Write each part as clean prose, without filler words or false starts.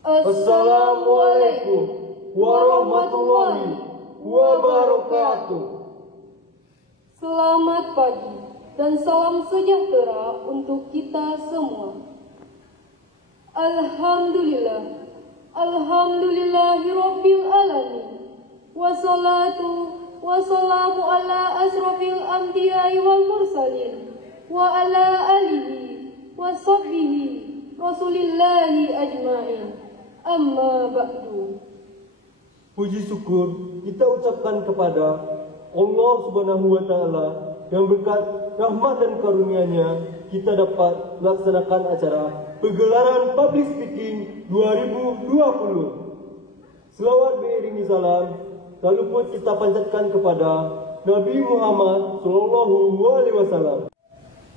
Assalamualaikum warahmatullahi wabarakatuh. Selamat pagi dan salam sejahtera untuk kita semua. Alhamdulillahirabbil alamin. Wassalatu wassalamu ala asrofil anbiya'i wal mursalin wa ala alihi wa sahbihi rasulillahi ajma'in. Amma ba'du. Puji syukur kita ucapkan kepada Allah Subhanahu wa Ta'ala yang berkat rahmat dan karunia-Nya kita dapat melaksanakan acara pegelaran Public Speaking 2020. Selawat beriringi salam lalu pun kita panjatkan kepada Nabi Muhammad SAW.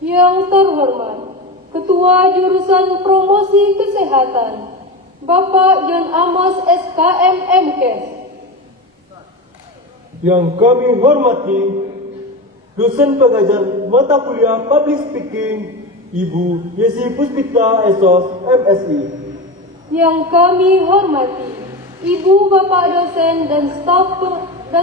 Yang terhormat Ketua Jurusan Promosi Kesehatan Bapak John Amos SKM MKes. Yang kami hormati dosen pengajar mata kuliah Public Speaking Ibu Yesi Puspita SOS MSI. Yang kami hormati Ibu Bapak dosen dan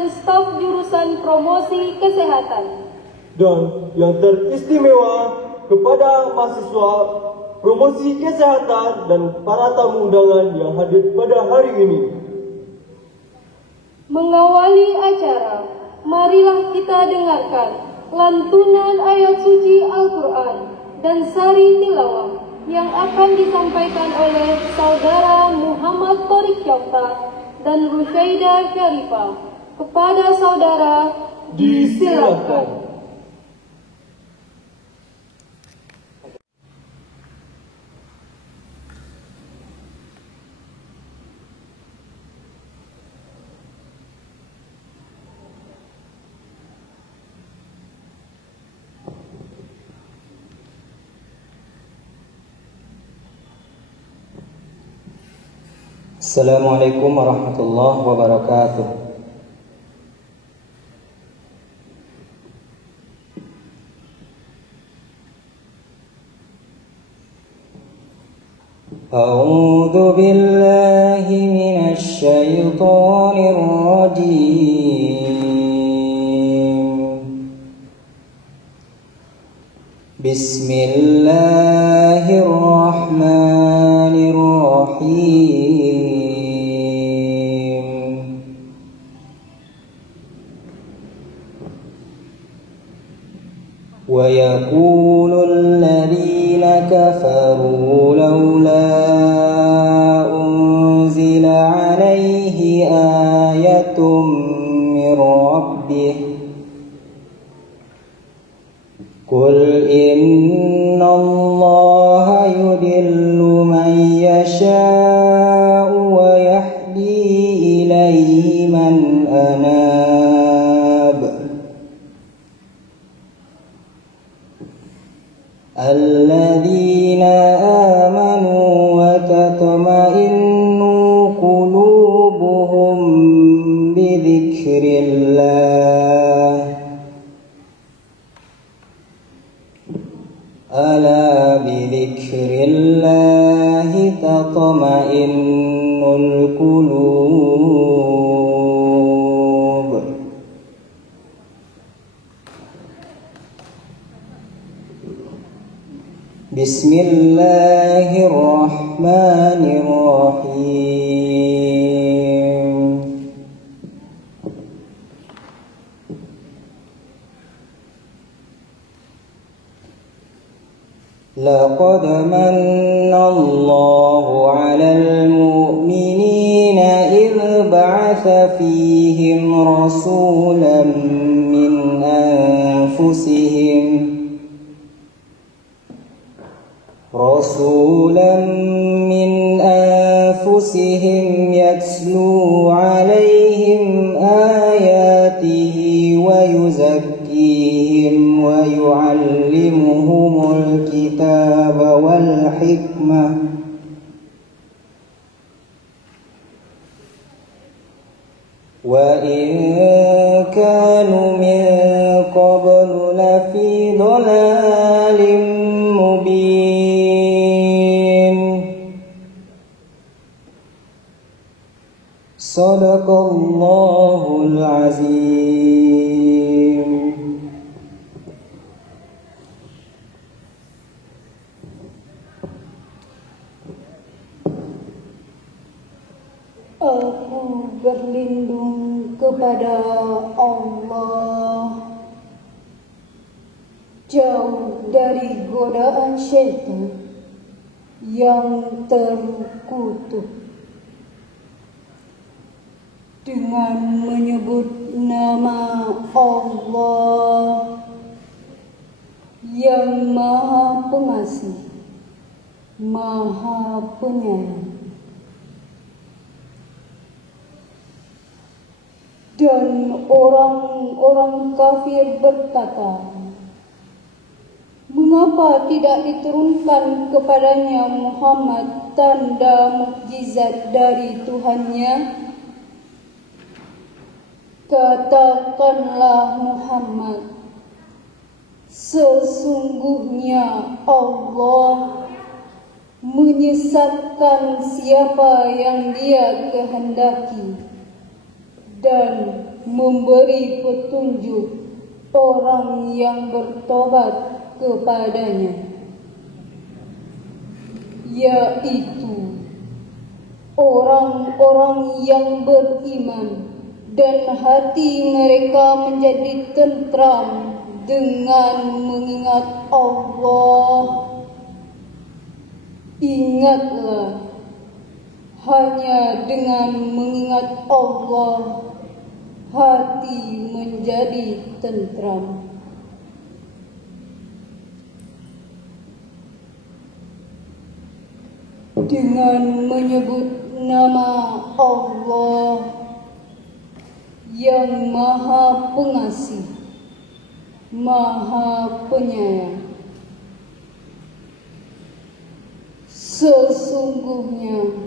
staf jurusan promosi kesehatan. Dan yang teristimewa kepada mahasiswa promosi kesehatan dan para tamu undangan yang hadir pada hari ini. Mengawali acara, marilah kita dengarkan lantunan ayat suci Al-Quran dan sari tilawah yang akan disampaikan oleh Saudara Muhammad Torik Syafta dan Rusyaida Syarifah. Kepada saudara, disilakan. Assalamualaikum warahmatullahi wabarakatuh. A'udzu billahi minasy syaithanir rajim. Bismillahirrahmanirrahim. وَيَقُولُ الَّذِينَ كَفَرُوا لَوْلَا أُنْزِلَ عَلَيْهِ آيَةٌ مِّن رَّبِّهِ قُلْ إِنَّ اللَّهَ يُضِلُّ مَن يَشَاءُ وَيَهْدِي إِلَيْهِ مَنْ أَنَابَ الذين آمنوا وتطمئن قلوبهم بذكر الله ألا بذكر الله تطمئن القلوب. Bismillahirrahmanirrahim. Laqad manna Allahu 'alal mu'minina idh ba'atha fihim rasulan min anfusihim يتلو عليهم آياته ويزكيهم ويعلمهم الكتاب والحكمة وإن كانوا من قبل لفي ضلال مبين. Sadaqallahul azim. Aku berlindung kepada Allah, jauh dari godaan syaitan yang terkutuk. Dengan menyebut nama Allah yang Maha Pengasih, Maha Penyayang. Dan orang-orang kafir berkata, mengapa tidak diturunkan kepadanya Muhammad tanda mukjizat dari Tuhannya? Katakanlah Muhammad, sesungguhnya Allah menyesatkan siapa yang Dia kehendaki dan memberi petunjuk orang yang bertobat kepadanya, yaitu orang-orang yang beriman dan hati mereka menjadi tentram dengan mengingat Allah. Ingatlah, hanya dengan mengingat Allah hati menjadi tentram. Dengan menyebut nama Allah yang Maha Pengasih, Maha Penyayang. Sesungguhnya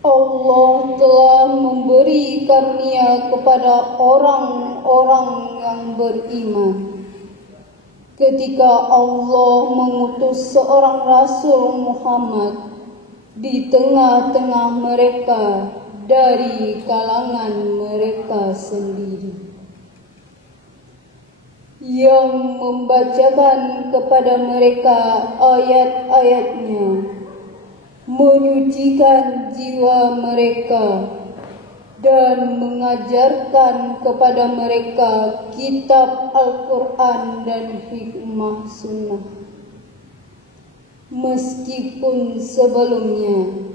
Allah telah memberi karunia kepada orang-orang yang beriman ketika Allah mengutus seorang Rasul Muhammad di tengah-tengah mereka dari kalangan mereka sendiri, yang membacakan kepada mereka ayat-ayatnya, menyucikan jiwa mereka, dan mengajarkan kepada mereka kitab Al-Quran dan hikmah sunnah. Meskipun sebelumnya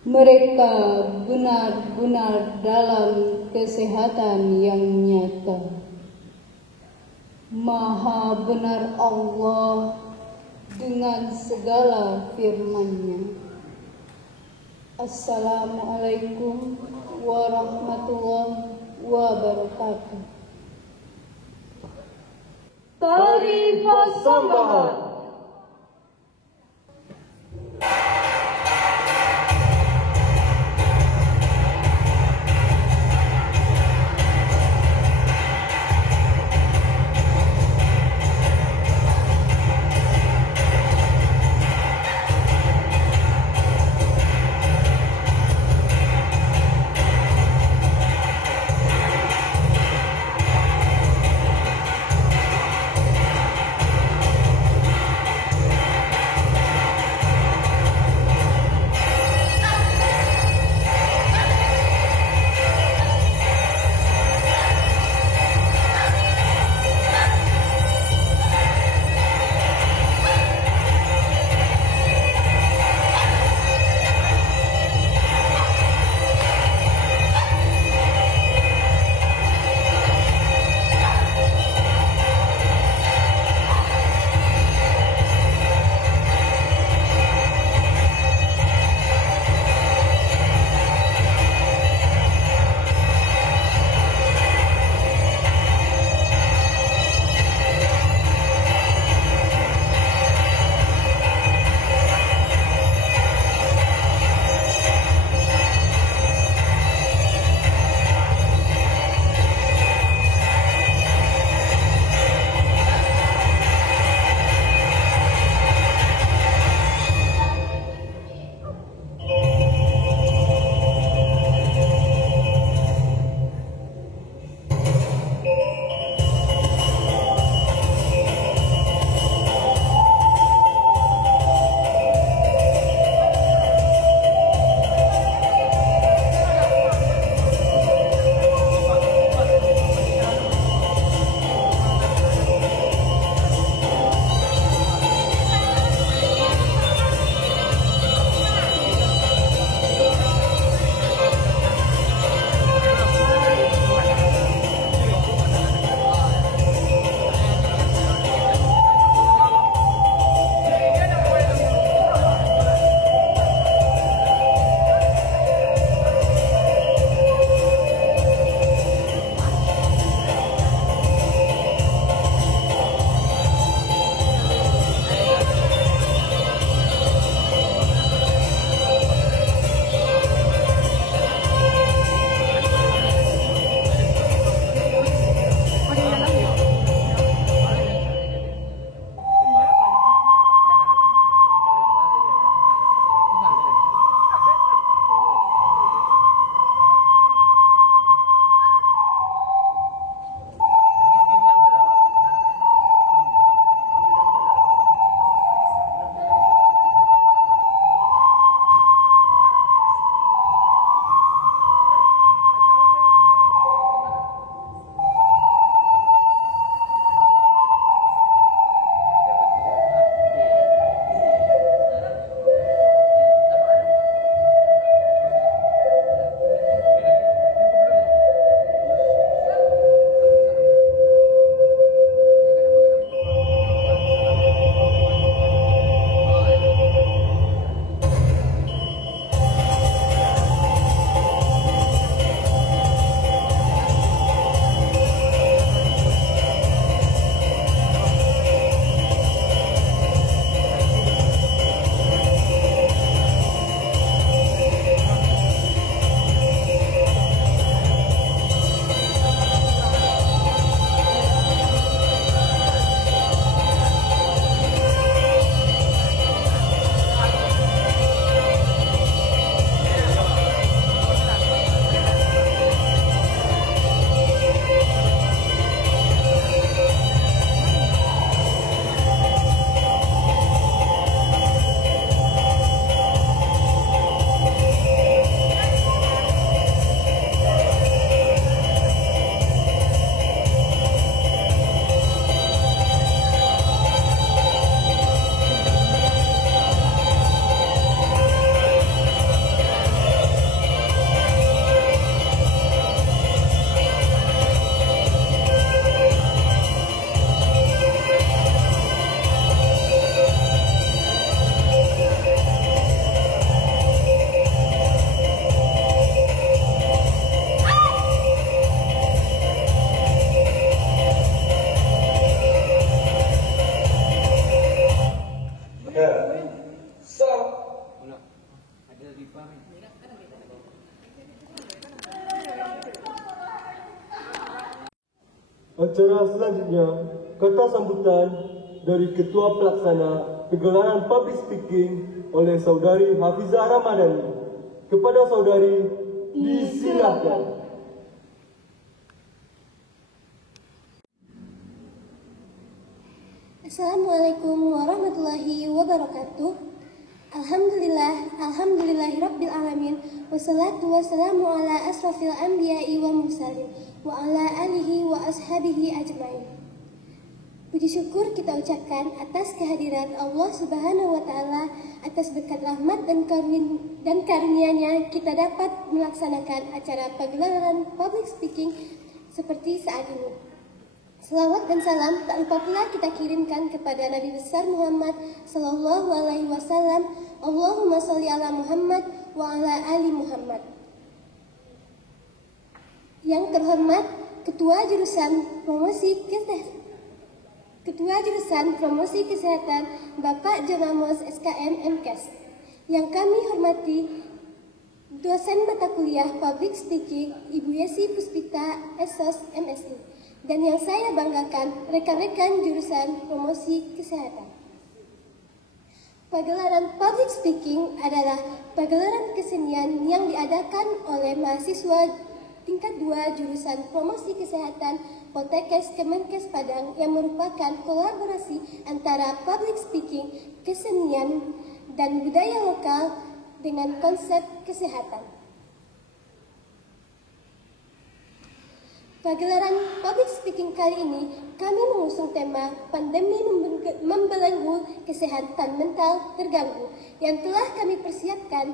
mereka benar-benar dalam kesehatan yang nyata. Maha benar Allah dengan segala firman-Nya. Assalamualaikum warahmatullahi wabarakatuh. Tari Pasambahan. Acara selanjutnya, kata sambutan dari Ketua Pelaksana Pegelaran Public Speaking oleh Saudari Hafizah Ramadhani. Kepada Saudari, disilakan. Assalamualaikum warahmatullahi wabarakatuh. Alhamdulillahirabbil alamin. Wassalatu wassalamu ala asrafil anbiya'i wal mursalin wa ala alihi wa ashabihi ajmain. Puji syukur kita ucapkan atas kehadiran Allah Subhanahu wa taala, atas berkat rahmat dan karunia-Nya kita dapat melaksanakan acara pagelaran public speaking seperti saat ini. Selawat dan salam tak lupa pula kita kirimkan kepada Nabi besar Muhammad sallallahu alaihi wasallam. Allahumma sholli ala Muhammad wa ala ali Muhammad. Yang terhormat Ketua Jurusan Promosi Kesehatan Bapak Jonamos SKM MKes. Yang kami hormati dosen mata kuliah Public Speaking Ibu Yesi Puspita SOS MSI. Dan yang saya banggakan, rekan-rekan jurusan promosi kesehatan. Pagelaran public speaking adalah pagelaran kesenian yang diadakan oleh mahasiswa tingkat 2 jurusan promosi kesehatan Poltekkes Kemenkes Padang yang merupakan kolaborasi antara public speaking, kesenian, dan budaya lokal dengan konsep kesehatan. Pagelaran public speaking kali ini kami mengusung tema pandemi membelenggu, kesehatan mental terganggu yang telah kami persiapkan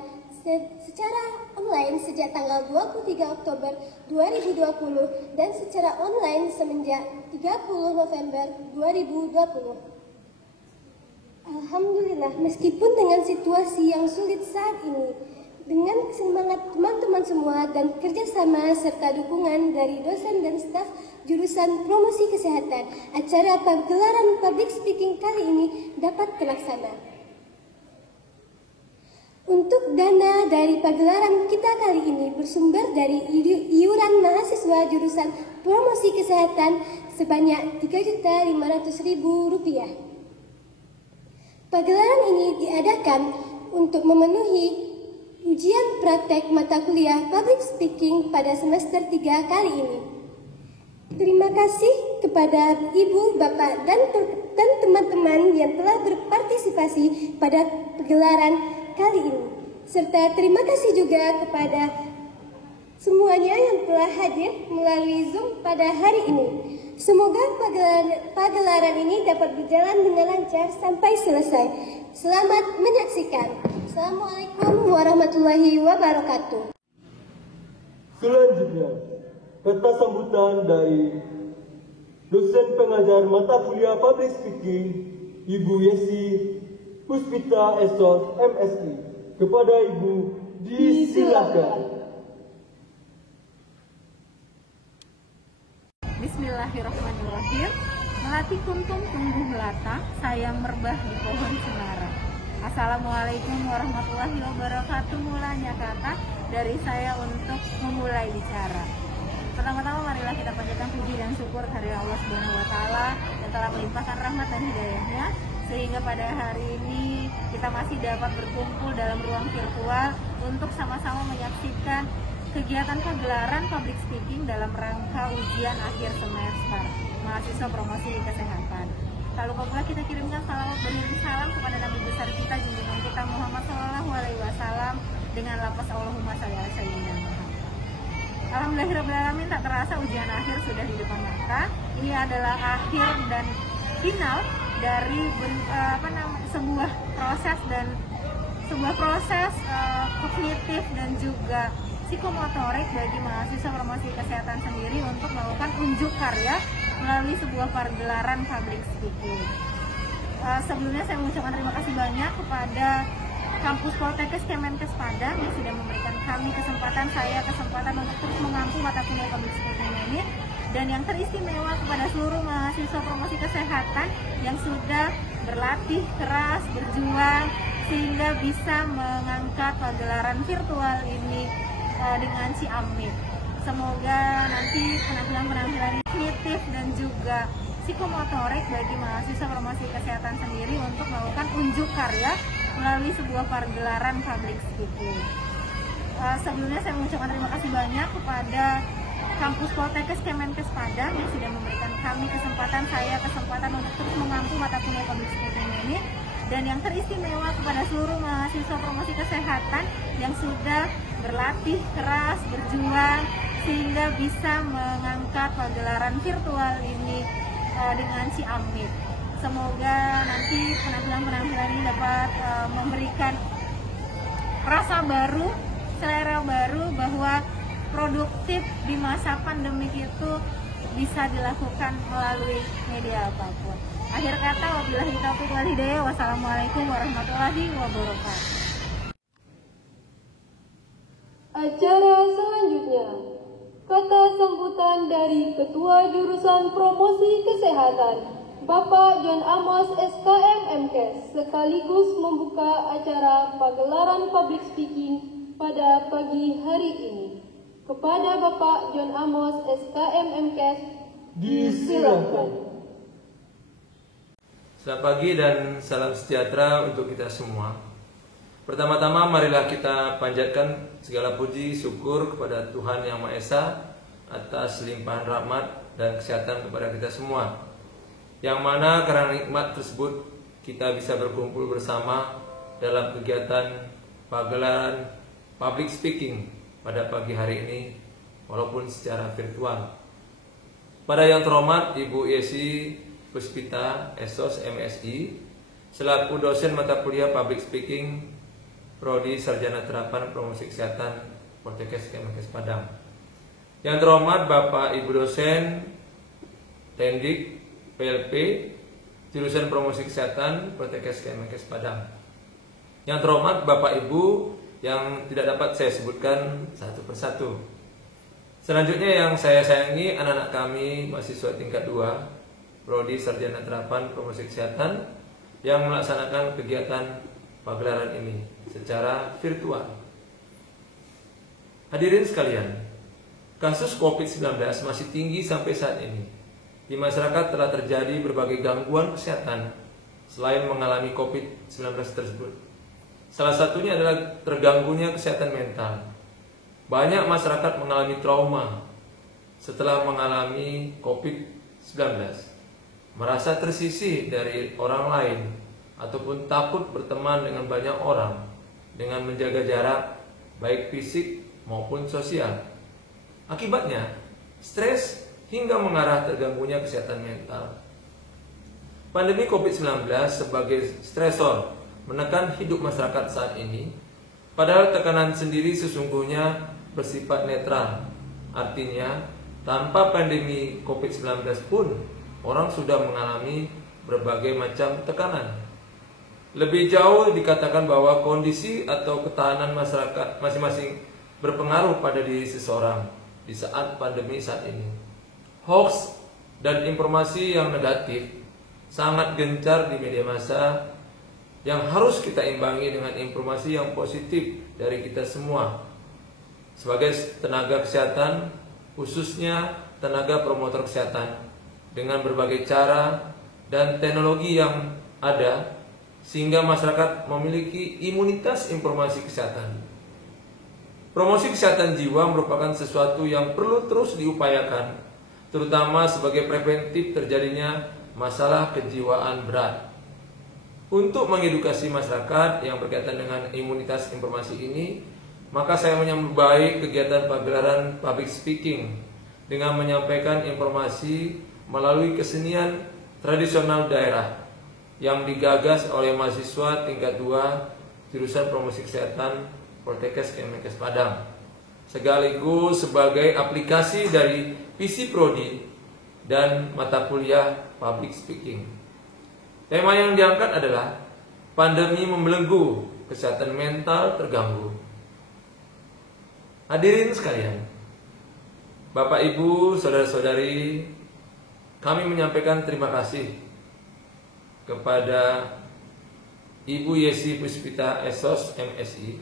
secara online sejak tanggal 23 Oktober 2020 dan secara online semenjak 30 November 2020. Alhamdulillah, meskipun dengan situasi yang sulit saat ini, dengan semangat teman-teman semua dan kerjasama serta dukungan dari dosen dan staf jurusan promosi kesehatan, acara pagelaran public speaking kali ini dapat terlaksana. Untuk dana dari pagelaran kita kali ini bersumber dari iuran mahasiswa jurusan promosi kesehatan sebanyak Rp3.500.000. Pagelaran ini diadakan untuk memenuhi ujian praktek mata kuliah public speaking pada semester 3 kali ini. Terima kasih kepada Ibu, Bapak, dan teman-teman yang telah berpartisipasi pada pagelaran kali ini. Serta terima kasih juga kepada semuanya yang telah hadir melalui Zoom pada hari ini. Semoga pagelaran ini dapat berjalan dengan lancar sampai selesai. Selamat menyaksikan. Assalamualaikum warahmatullahi wabarakatuh. Selanjutnya, kata sambutan dari dosen pengajar mata kuliah Public Speaking Ibu Yesi Puspita SOS MSI. Kepada Ibu, disilakan. Bismillahirrahmanirrahim. Melati kuntum tumbuh melata, sayang merbah di pohon cemara. Assalamualaikum warahmatullahi wabarakatuh. Mulanya kata dari saya untuk memulai bicara. Pertama-tama marilah kita panjatkan puji dan syukur kehadirat Allah Subhanahu wa taala yang telah melimpahkan rahmat dan hidayahnya sehingga pada hari ini kita masih dapat berkumpul dalam ruang virtual untuk sama-sama menyaksikan kegiatan pagelaran public speaking dalam rangka ujian akhir semester mahasiswa promosi kesehatan. Tak lupa pula kita kirimkan salawat beriring salam kepada Nabi besar kita, junjungan kita Muhammad Sallallahu Alaihi Wasallam dengan lafaz Allahumma shalli ala sayyidina Muhammad. Alhamdulillahirobbilalamin, tak terasa ujian akhir sudah di depan mata. Ini adalah akhir dan final dari sebuah proses kognitif dan juga psikomotorik bagi mahasiswa promosi kesehatan sendiri untuk melakukan unjuk karya melalui sebuah pagelaran public speaking. Sebelumnya saya mengucapkan terima kasih banyak kepada Kampus Poltekkes Kemenkes Padang yang sudah memberikan kami kesempatan untuk terus mengampu mata kuliah public speaking ini, dan yang teristimewa kepada seluruh mahasiswa promosi kesehatan yang sudah berlatih keras, berjuang sehingga bisa mengangkat pagelaran virtual ini dengan ciamik. Semoga nanti penampilan-penampilan kognitif dan juga psikomotorik bagi mahasiswa promosi kesehatan sendiri untuk melakukan unjuk karya melalui sebuah pagelaran public speaking. Sebelumnya saya mengucapkan terima kasih banyak kepada Kampus Poltekkes Kemenkes Padang yang sudah memberikan kami kesempatan untuk terus mengampu mata kuliah public speaking ini, dan yang teristimewa kepada seluruh mahasiswa promosi kesehatan yang sudah berlatih keras, berjuang sehingga bisa mengangkat pagelaran virtual ini dengan ciamik. Semoga nanti penampilan-penampilan ini dapat memberikan rasa baru, selera baru bahwa produktif di masa pandemik itu bisa dilakukan melalui media apapun. Akhir kata, wabillahi taufiq wal hidayah. Wassalamualaikum warahmatullahi wabarakatuh. Acara selanjutnya, kata sambutan dari Ketua Jurusan Promosi Kesehatan, Bapak John Amos SKM MKes, sekaligus membuka acara pagelaran public speaking pada pagi hari ini. Kepada Bapak John Amos SKM MKes, disilakan. Selamat pagi dan salam sejahtera untuk kita semua. Pertama-tama marilah kita panjatkan segala puji syukur kepada Tuhan Yang Maha Esa atas limpahan rahmat dan kesehatan kepada kita semua. Yang mana karena nikmat tersebut kita bisa berkumpul bersama dalam kegiatan pagelaran public speaking pada pagi hari ini walaupun secara virtual. Pada yang terhormat Ibu Yesi Puspita Esos MSI selaku dosen mata kuliah public speaking Prodi Sarjana Terapan Promosi Kesehatan Poltekkes Kemenkes Padang. Yang terhormat Bapak Ibu dosen Tendik PLP Jurusan Promosi Kesehatan Poltekkes Kemenkes Padang. Yang terhormat Bapak Ibu yang tidak dapat saya sebutkan satu persatu. Selanjutnya yang saya sayangi anak-anak kami mahasiswa tingkat 2 Prodi Sarjana Terapan Promosi Kesehatan yang melaksanakan kegiatan pagelaran ini secara virtual. Hadirin sekalian, kasus COVID-19 masih tinggi sampai saat ini. Di masyarakat telah terjadi berbagai gangguan kesehatan selain mengalami COVID-19 tersebut. Salah satunya adalah terganggunya kesehatan mental. Banyak masyarakat mengalami trauma setelah mengalami COVID-19, merasa tersisih dari orang lain, ataupun takut berteman dengan banyak orang dengan menjaga jarak baik fisik maupun sosial. Akibatnya, stres hingga mengarah terganggunya kesehatan mental. Pandemi COVID-19 sebagai stresor menekan hidup masyarakat saat ini, padahal tekanan sendiri sesungguhnya bersifat netral. Artinya, tanpa pandemi COVID-19 pun orang sudah mengalami berbagai macam tekanan. Lebih jauh dikatakan bahwa kondisi atau ketahanan masyarakat masing-masing berpengaruh pada diri seseorang di saat pandemi saat ini. Hoax dan informasi yang negatif sangat gencar di media massa yang harus kita imbangi dengan informasi yang positif dari kita semua. Sebagai tenaga kesehatan, khususnya tenaga promotor kesehatan, dengan berbagai cara dan teknologi yang ada, sehingga masyarakat memiliki imunitas informasi kesehatan. Promosi kesehatan jiwa merupakan sesuatu yang perlu terus diupayakan, terutama sebagai preventif terjadinya masalah kejiwaan berat. Untuk mengedukasi masyarakat yang berkaitan dengan imunitas informasi ini, maka saya menyambut baik kegiatan pagelaran public speaking dengan menyampaikan informasi melalui kesenian tradisional daerah yang digagas oleh mahasiswa tingkat 2 Jurusan Promosi Kesehatan Poltekkes Kemenkes Padang, sekaligus sebagai aplikasi dari visi prodi dan mata kuliah public speaking. Tema yang diangkat adalah pandemi membelenggu, kesehatan mental terganggu. Hadirin sekalian, Bapak Ibu, saudara-saudari, kami menyampaikan terima kasih kepada Ibu Yesi Puspita Esos MSI,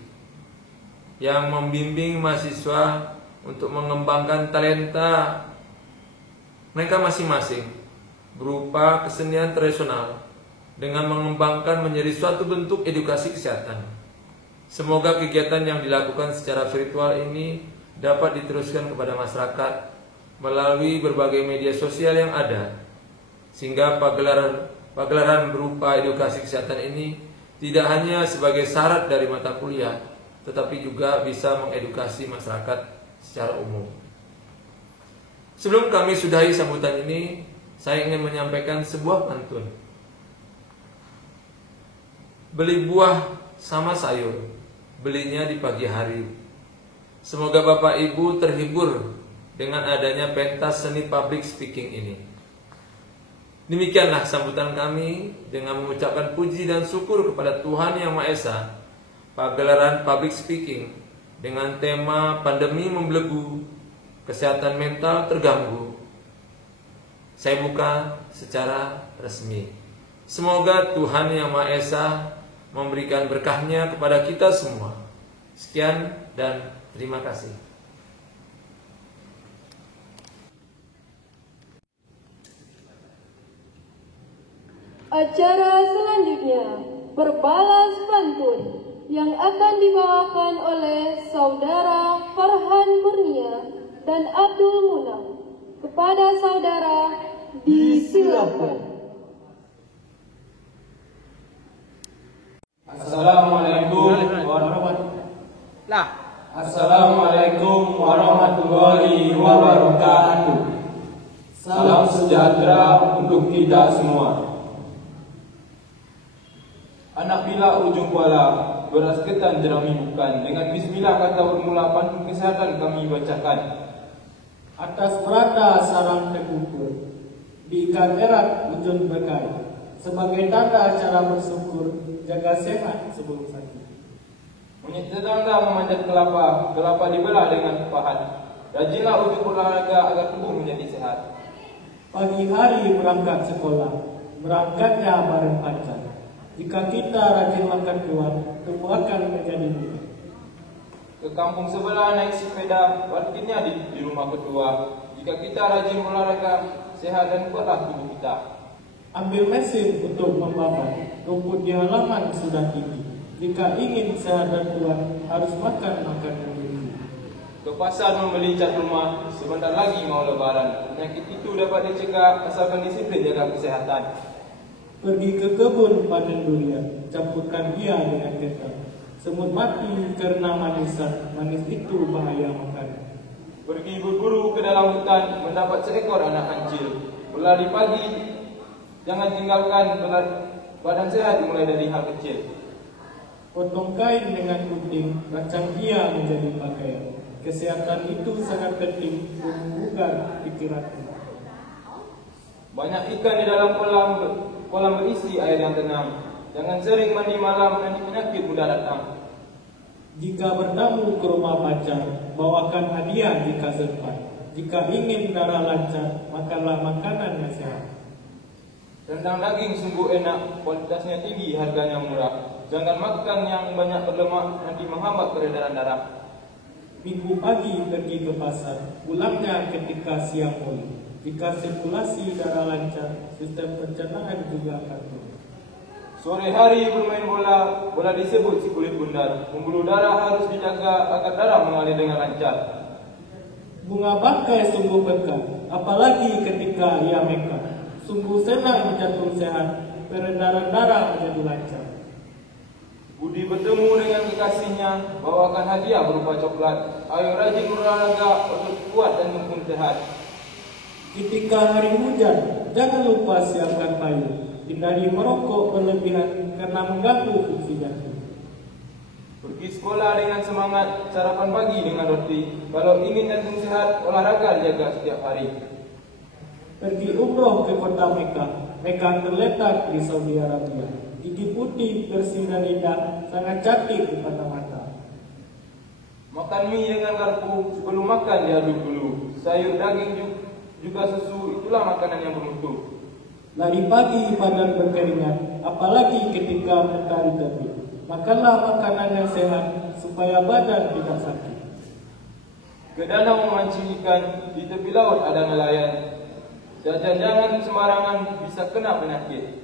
yang membimbing mahasiswa untuk mengembangkan talenta mereka masing-masing berupa kesenian tradisional dengan mengembangkan menjadi suatu bentuk edukasi kesehatan. Semoga kegiatan yang dilakukan secara virtual ini dapat diteruskan kepada masyarakat melalui berbagai media sosial yang ada, sehingga pagelaran berupa edukasi kesehatan ini tidak hanya sebagai syarat dari mata kuliah, tetapi juga bisa mengedukasi masyarakat secara umum. Sebelum kami sudahi sambutan ini, saya ingin menyampaikan sebuah pantun. Beli buah sama sayur, belinya di pagi hari. Semoga Bapak Ibu terhibur dengan adanya pentas seni public speaking ini. Demikianlah sambutan kami dengan mengucapkan puji dan syukur kepada Tuhan Yang Maha Esa. Pagelaran public speaking dengan tema pandemi membelenggu, kesehatan mental terganggu, saya buka secara resmi. Semoga Tuhan Yang Maha Esa memberikan berkahnya kepada kita semua. Sekian dan terima kasih. Acara selanjutnya berbalas pantun yang akan dibawakan oleh Saudara Farhan Kurnia dan Abdul Munaf. Kepada saudara disilakan. Assalamualaikum warahmatullahi wabarakatuh. Salam sejahtera untuk kita semua. Anak bila ujung kuala, beras ketan jerami bukan. Dengan bismillah kata bermula pantun kesehatan kami bacakan. Atas perata sarang terkumpul, diikat erat ujung berkait. Sebagai tanda cara bersyukur, jaga sehat sebelum sakit. Monyet tetangga memanjat kelapa, kelapa dibelah dengan pahat. Rajinlah ujung olahraga agar tubuh menjadi sehat. Pagi hari berangkat sekolah, berangkatnya bareng pacar. Jika kita rajin makan keluar, tubuh akan menjadi mudah. Ke kampung sebelah naik sepeda, parkirnya di rumah ketua. Jika kita rajin olahraga, sehat dan kuatlah tubuh kita. Ambil mesin untuk membabat, rumput di halaman sudah tinggi. Jika ingin sehat dan kuat, harus makan yang tinggi. Ke pasar membeli cat rumah, sebentar lagi mau lebaran. Penyakit itu dapat dicegah asalkan disiplin jaga kesehatan. Pergi ke kebun panen durian, campurkan dia dengan ketan. Semut mati karena manisan, manis itu bahaya makan. Pergi berburu ke dalam hutan, mendapat seekor anak hancil. Berlari pagi, jangan tinggalkan badan sehat dimulai dari hal kecil. Potong kain dengan gunting, rancang dia menjadi pakaian. Kesehatan itu sangat penting untuk membugar pikiranmu. Banyak ikan di dalam kolam berisi air yang tenang. Jangan sering mandi malam, nanti penyakit mudah datang. Jika bertamu ke rumah pacar, bawakan hadiah jika sempat. Jika ingin darah lancar, makanlah makanan yang sehat. Rendang daging sungguh enak, kualitasnya tinggi, harganya murah. Jangan makan yang banyak berlemak, nanti menghambat peredaran darah. Minggu pagi pergi ke pasar, pulangnya ketika siang pulih. Jika sirkulasi darah lancar, sistem pencernaan juga akan turun. Sore hari bermain bola, bola disebut si kulit bundar. Pembuluh darah harus dijaga agar darah mengalir dengan lancar. Bunga bangkai sungguh berkah, apalagi ketika ia mekar. Sungguh senang jantung sehat, peredaran darah menjadi lancar. Budi bertemu dengan kekasihnya, bawakan hadiah berupa coklat. Ayo rajin olahraga untuk kuat dan tumbuh sehat. Ketika hari hujan, jangan lupa siapkan payung. Hindari merokok berlebihan karena mengganggu fungsi jantung. Pergi sekolah dengan semangat, sarapan pagi dengan roti. Kalau ingin jantung sehat, olahraga jaga setiap hari. Pergi umroh ke kota Mekah. Mekah terletak di Saudi Arabia. Gigi putih, bersih dan indah, sangat cantik di mata mata. Makan mie dengan garpu, sebelum makan diaduk dulu. Sayur, daging juga susu, itulah makanan yang bermutu. Lari pagi badan berkeringat, apalagi ketika mentari terbit. Makanlah makanan yang sehat supaya badan tidak sakit. Ke danau memancing ikan, di tepi laut ada nelayan. Dan jangan sembarangan bisa kena penyakit.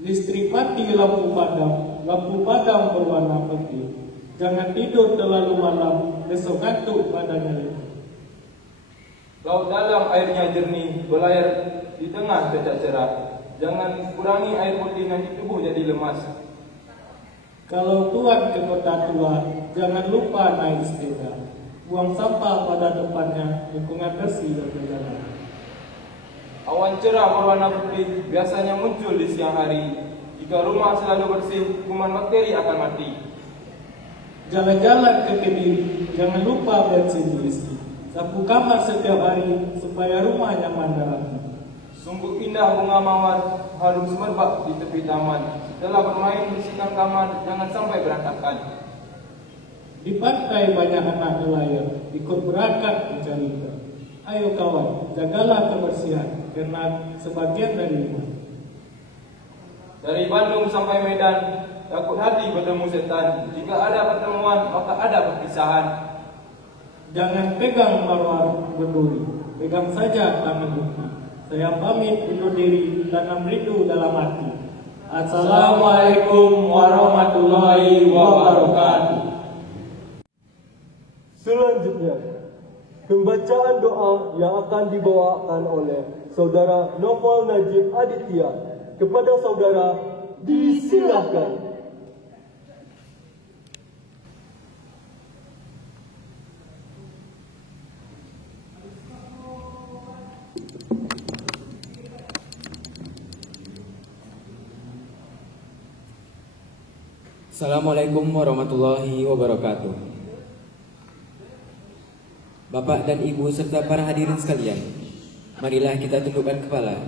Listrik mati, lampu padam berwarna putih. Jangan tidur terlalu malam, besok ngantuk badannya lemah. Laut dalam airnya jernih, berlayar di tengah cuaca cerah. Jangan kurangi air putih nanti tubuh jadi lemas. Kalau tuan ke kota tua, jangan lupa naik sepeda. Buang sampah pada tempatnya, lingkungan bersih dan berjalan. Awan cerah berwarna putih biasanya muncul di siang hari. Jika rumah selalu bersih, kuman bakteri akan mati. Jalan-jalan ke Kediri, jangan lupa bensin diisi. Sapu kamar setiap hari supaya rumah nyaman dan rapi. Sungguh indah bunga mawar, harum semerbak di tepi taman. Setelah bermain bersihkan kamar, jangan sampai berantakan. Di pantai banyak anak nelayan, ikut berangkat mencari ikan. Ayo kawan, jagalah kebersihan, karena sebagian dari rumah. Dari Bandung sampai Medan, takut hati bertemu setan. Jika ada pertemuan, maka ada perpisahan. Jangan pegang marwah berduri, pegang saja tangan bukti. Saya pamit undur diri, tanam rindu dalam hati. Assalamualaikum warahmatullahi wabarakatuh. Selanjutnya, pembacaan doa yang akan dibawakan oleh Saudara Novel Najib Aditya. Kepada saudara, disilahkan. Assalamualaikum warahmatullahi wabarakatuh. Bapak dan Ibu serta para hadirin sekalian, marilah kita tundukkan kepala,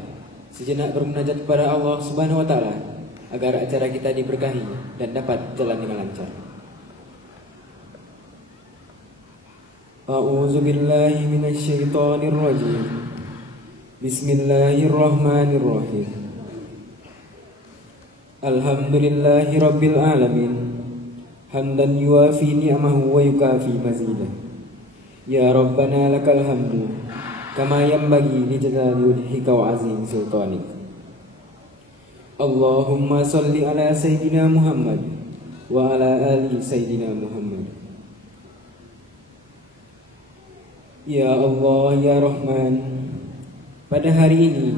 sejenak bermunajat kepada Allah Subhanahu wa taala agar acara kita diberkahi dan dapat jalan dengan lancar. A'udzu billahi minasyaitonir rajim. Bismillahirrahmanirrahim. Alhamdulillahi rabbil alamin, hamdan yuafi ni'amahu wa yukafi mazidah. Ya Rabbana lakal hamdu kama yanbaghi li jalali wajhika wa azim sultanik. Allahumma salli ala sayyidina Muhammad wa ala ali sayyidina Muhammad. Ya Allah ya Rahman, pada hari ini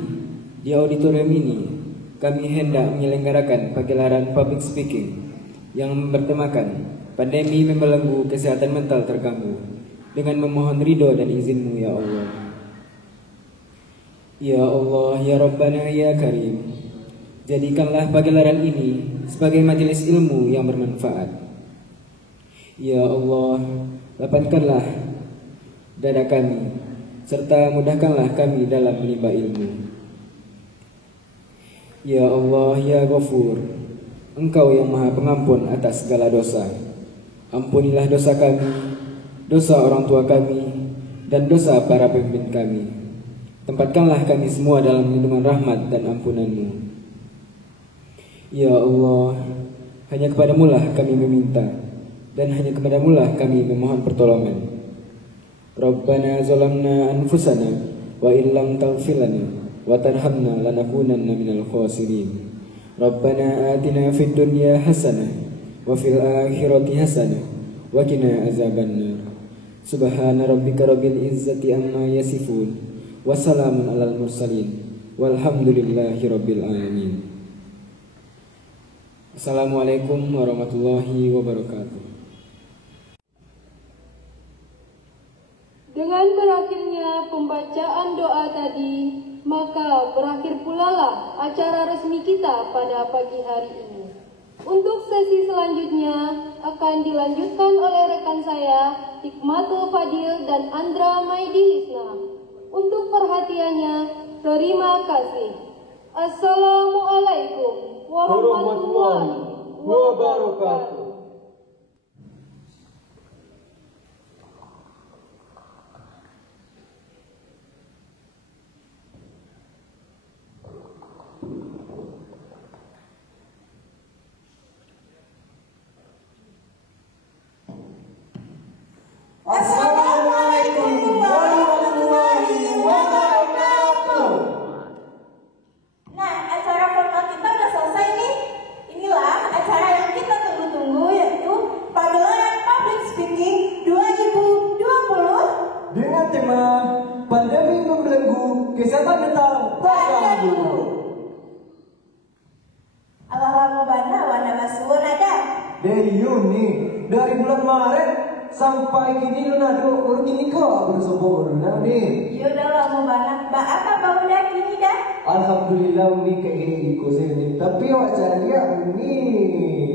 di auditorium ini kami hendak menyelenggarakan pagelaran public speaking yang bertemakan pandemi membelenggu, kesehatan mental terganggu, dengan memohon ridho dan izin-Mu ya Allah. Ya Allah ya Rabbana ya Karim, jadikanlah pagelaran ini sebagai majelis ilmu yang bermanfaat. Ya Allah, lapangkanlah dada kami serta mudahkanlah kami dalam menimba ilmu. Ya Allah ya Ghafur, Engkau yang Maha Pengampun atas segala dosa. Ampunilah dosa kami, dosa orang tua kami, dan dosa para pemimpin kami. Tempatkanlah kami semua dalam lindungan rahmat dan ampunan-Mu. Ya Allah, hanya kepadamu lah kami meminta, dan hanya kepadamu lah kami memohon pertolongan. Rabbana zalamna anfusana, wa illam taghfir lana wa tarhamna lanakunanna minal khasirin. Rabbana atina fid dunya hasanah wa fil akhirati hasanah wa qina azabannar. Subhana rabbika rabbil izzati amma yasifun wa salamun alal mursalin walhamdulillahi rabbil alamin. Assalamualaikum warahmatullahi wabarakatuh. Dengan berakhirnya pembacaan doa tadi, maka berakhir pula lah acara resmi kita pada pagi hari ini. Untuk sesi selanjutnya akan dilanjutkan oleh rekan saya Hikmatul Fadil dan Andra Maidi Lisna. Untuk perhatiannya, terima kasih. Assalamualaikum warahmatullahi wabarakatuh. dengan tema pandemi membelenggu, kesehatan mental terganggu. Alamu bana wana masuun ada. Dari Yuni, dari bulan Maret sampai kini lu nado urut ini kok bersobor nih. Yo dah lama bana, ba apa bau dah kini dah? Alhamdulillah Uni kayak gini sini. Tapi wajar dia Uni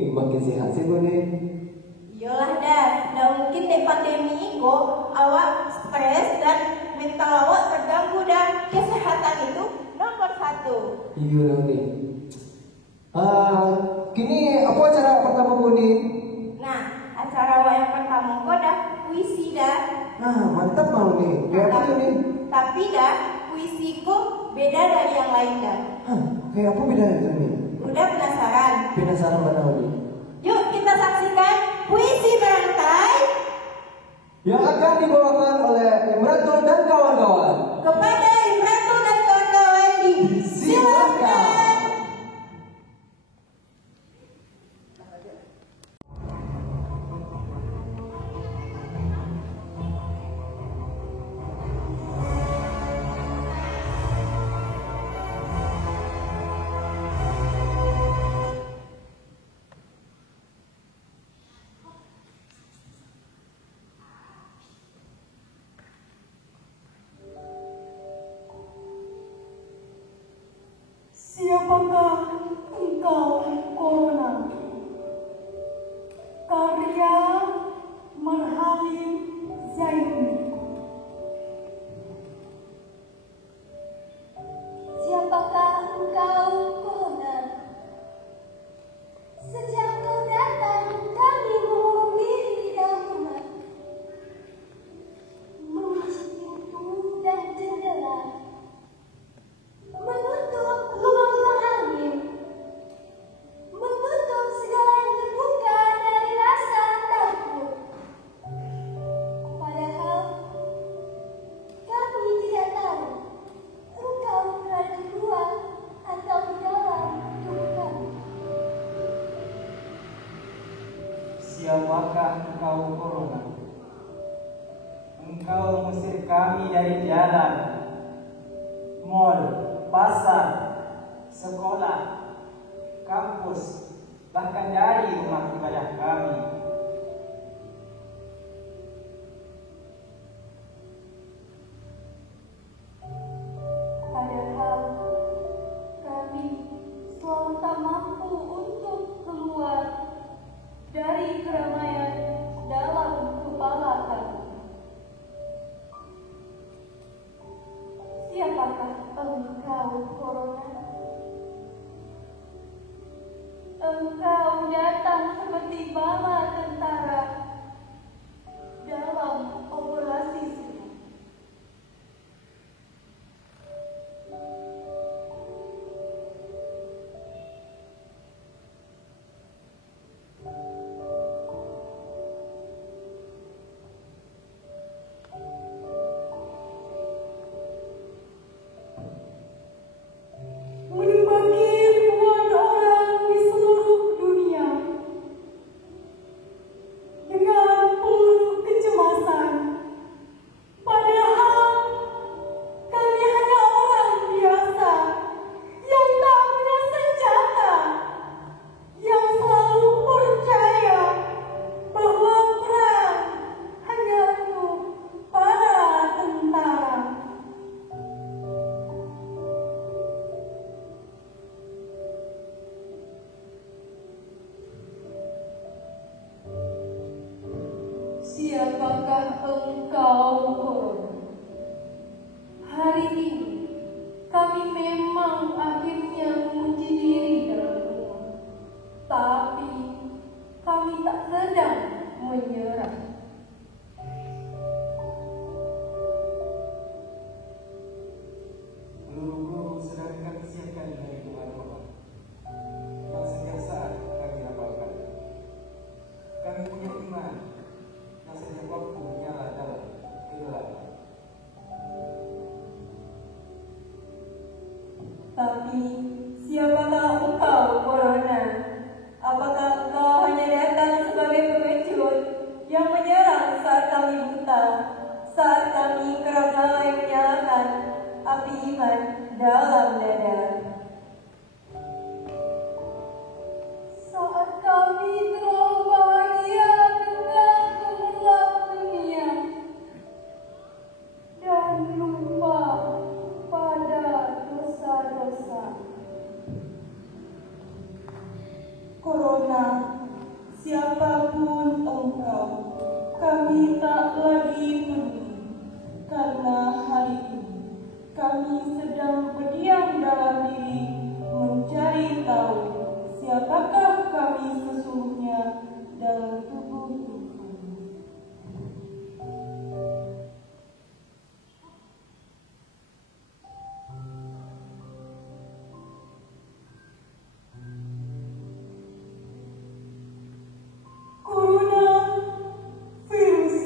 makin sehat sih Uni. Yolah dah, dah mungkin dek pandemi kok awak stres dan mental awak terganggu dan kesehatan itu nomor 1. Iya Uni. Kini apa acara pertama Uni? Nah, acara awak yang pertama kok dah puisi dah. Nah, mantap mau nih. Kayak apa tuh nih? Tapi dah puisi kok beda dari yang lain dah. Kayak apa bedanya nih? Udah penasaran? Penasaran mana nih? Yuk kita saksikan puisi berantai yang akan dibawakan oleh Imratul dan kawan-kawan. kepada Imratul dan kawan-kawan di silakan. Siapakah engkau, Corona? Karya Marhalim Zaini. Siapakah engkau, Corona? Sejak kau datang, kami mengurung diri di dalam rumah, mengunci pintu dan jendela, menutup lubang-lubang angin, menutup segala yang terbuka dari rasa takut. Padahal kami tidak tahu engkau berada di luar atau di dalam tubuh kami. Siapakah engkau, Corona? Engkau mengusir kami dari jalan, mall, pasar, sekolah, kampus, bahkan dari rumah ibadah kami. Padahal kami selalu tak mampu untuk keluar dari keramaian dalam kepala kami. Siapakah engkau, Corona? Engkau datang seperti bala tentara dalam operasi sudah. Menyebabkan ribuan orang di seluruh dunia dengan peluru kecemasan. Padahal kami hanya orang biasa yang tak punya senjata, yang selalu percaya bahwa perang hanya untuk para tentara. Siapakah engkau, Corona? Hari ini kami memang akhirnya mengunci diri dalam rumah, tapi kami tak sedang menyerah. Peluru sedang kami siapkan dari rumah-rumah, yang setiap saat kami rapalkan. Kami punya iman yang setiap waktu menyala dalam kegelapan. Tapi siapakah engkau, Corona? Apakah engkau hanya datang sebagai pengecut yang menyerang saat kami buta, saat kami api iman dalam dada. Saat kami terlalu bahagia dengan gemerlap dunia dan lupa pada dosa-dosa. Corona, siapapun engkau, kami tak lagi peduli, karena hari ini kami sedang berdiam dalam diri mencari tahu siapakah kami sesungguhnya dalam tubuh Tuhan. Coronavirus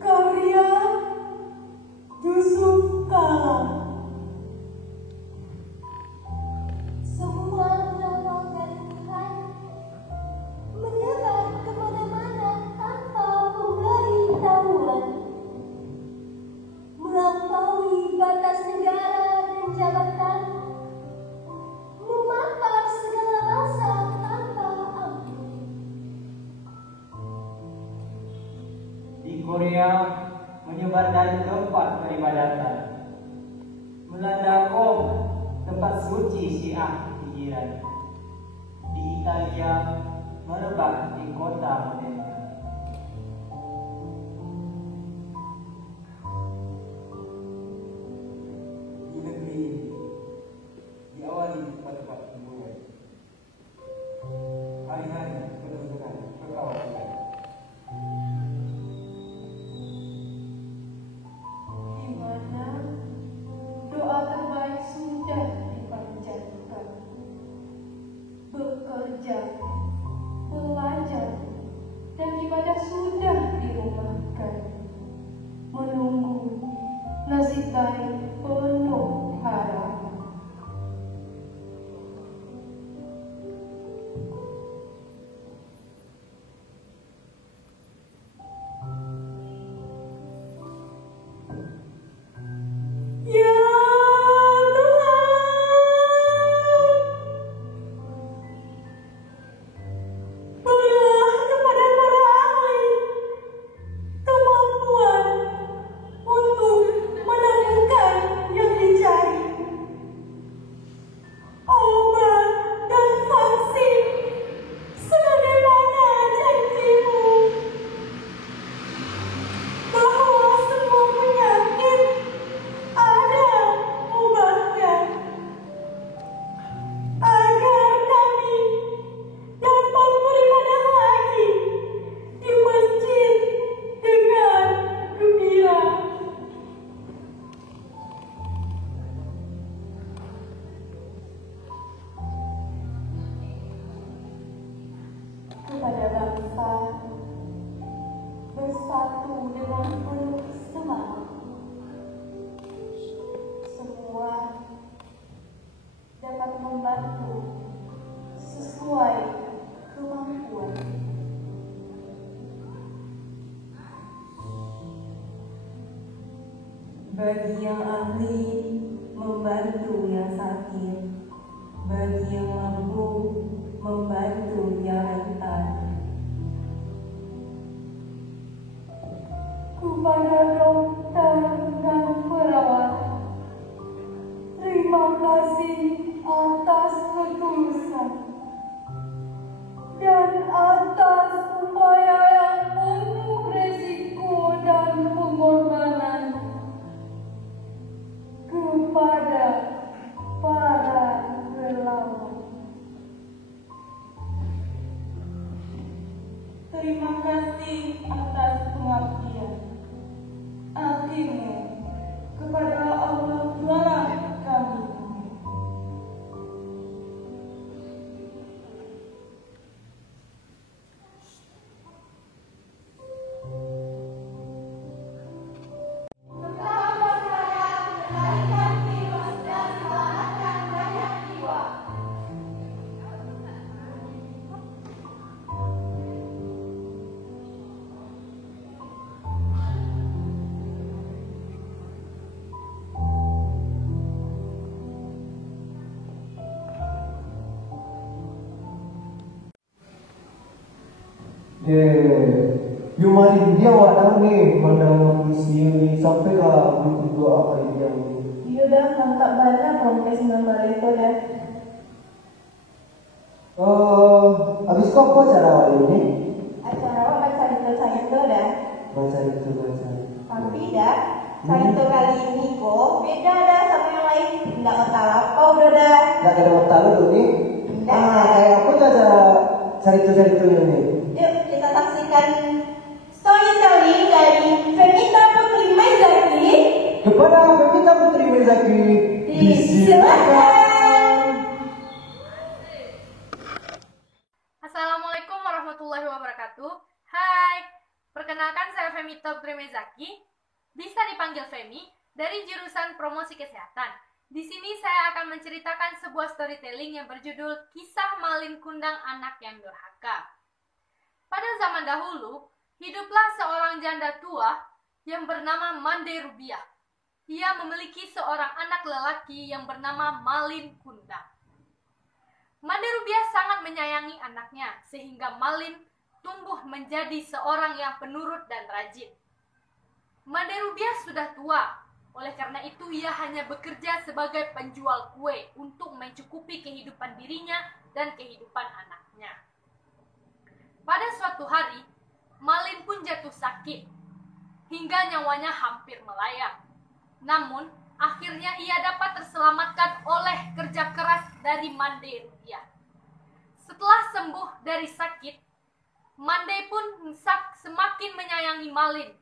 karya Yusuf Kala. Semua nama dari Tuhan menyebar kemana-mana tanpa pemberitahuan, melampaui batas negara dan jabatan, memapar segala bangsa tanpa ampun. Di Korea menyebar dari tempat peribadatan, melanda Qom, tempat suci Syiah di Iran. Di Italia merebak di kota Modena. Di negeri ini diawali pada tempat himbuan. Hari-hari penuh dengan kekhawatiran. Di mana doa terbaik sudah dipanjatkan, bekerja, belajar, dan ibadah sudah dirumahkan, menunggu nasib baik penuh harapan. Ya Tuhan, berilah kepada para ahli kemampuan untuk menemukan yang dicari, obat dan vaksin sebagaimana janji-Mu, bahwa semua penyakit ada obatnya, agar kami dapat beribadah lagi di masjid dengan gembira. Kepada bangsa, bersatu dengan penuh semangat. Semua dapat membantu sesuai kemampuan. Bagi yang ahli, membantu yang sakit. Bagi yang mampu, membantu yang rentan. Kepada dokter dan perawat, terima kasih atas ketulusan dan atas upaya yang penuh resiko dan pengorbanan. Kepada para relawan, terima kasih atas pengabdian. Akhirnya, kepada Allah Ta'ala kami. Yung mali dia awak tahu nih mandang puisi ini sampai lah butuh doa apa dia ini. Iya dah, mantap banget podcast nomor itu dah. Habis kau apa acara awak ini? Acara awak baca itu dah. Baca itu. Tapi dah, itu kali ini kok beda dah sama yang lain. Nggak otak lapau udah dah. Nggak ada otak lu nih? Kayak apa tuh acara cerita ini? Yuk kita saksikan storytelling dari Femita Putri Mezaki. Kepada Femita Putri Mezaki, disilakan. Assalamualaikum warahmatullahi wabarakatuh. Hai, perkenalkan saya Femita Putri Mezaki, bisa dipanggil Femi, dari jurusan Promosi Kesehatan. Di sini saya akan menceritakan sebuah storytelling yang berjudul Kisah Malin Kundang Anak yang Durhaka. Pada zaman dahulu, hiduplah seorang janda tua yang bernama Mande Rubiah. Ia memiliki seorang anak lelaki yang bernama Malin Kundang. Mande Rubiah sangat menyayangi anaknya, sehingga Malin tumbuh menjadi seorang yang penurut dan rajin. Mande Rubiah sudah tua, oleh karena itu ia hanya bekerja sebagai penjual kue untuk mencukupi kehidupan dirinya dan kehidupan anaknya. Pada suatu hari, Malin pun jatuh sakit, hingga nyawanya hampir melayang. Namun, akhirnya ia dapat terselamatkan oleh kerja keras dari Mande Rubiah. Setelah sembuh dari sakit, Mande pun semakin menyayangi Malin.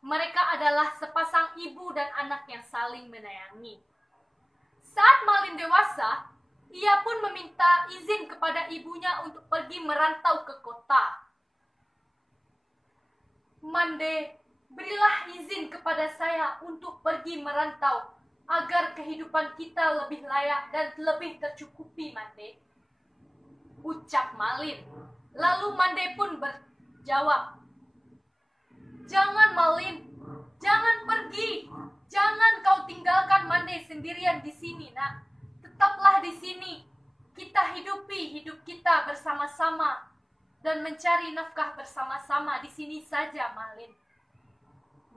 Mereka adalah sepasang ibu dan anak yang saling menyayangi. Saat Malin dewasa, ia pun meminta izin kepada ibunya untuk pergi merantau ke kota. Mande, berilah izin kepada saya untuk pergi merantau agar kehidupan kita lebih layak dan lebih tercukupi, Mande, ucap Malin. Lalu Mande pun berjawab, "Jangan Malin, jangan pergi. Jangan kau tinggalkan Mande sendirian di sini, nak. Tetaplah di sini. Kita hidupi hidup kita bersama-sama dan mencari nafkah bersama-sama di sini saja, Malin,"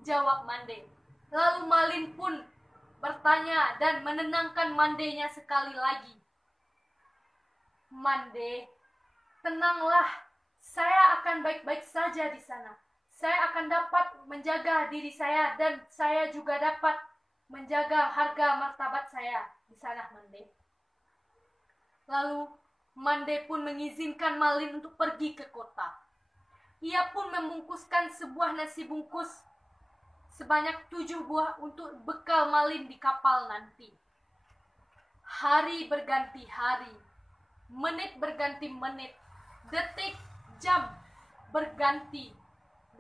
jawab Mande. Lalu Malin pun bertanya dan menenangkan Mandenya sekali lagi. "Mande, tenanglah. Saya akan baik-baik saja di sana. Saya akan dapat menjaga diri saya dan saya juga dapat menjaga harga martabat saya di sana, Mande." Lalu Mande pun mengizinkan Malin untuk pergi ke kota. Ia pun membungkuskan sebuah nasi bungkus sebanyak 7 buah untuk bekal Malin di kapal nanti. Hari berganti hari, menit berganti menit, detik, jam berganti,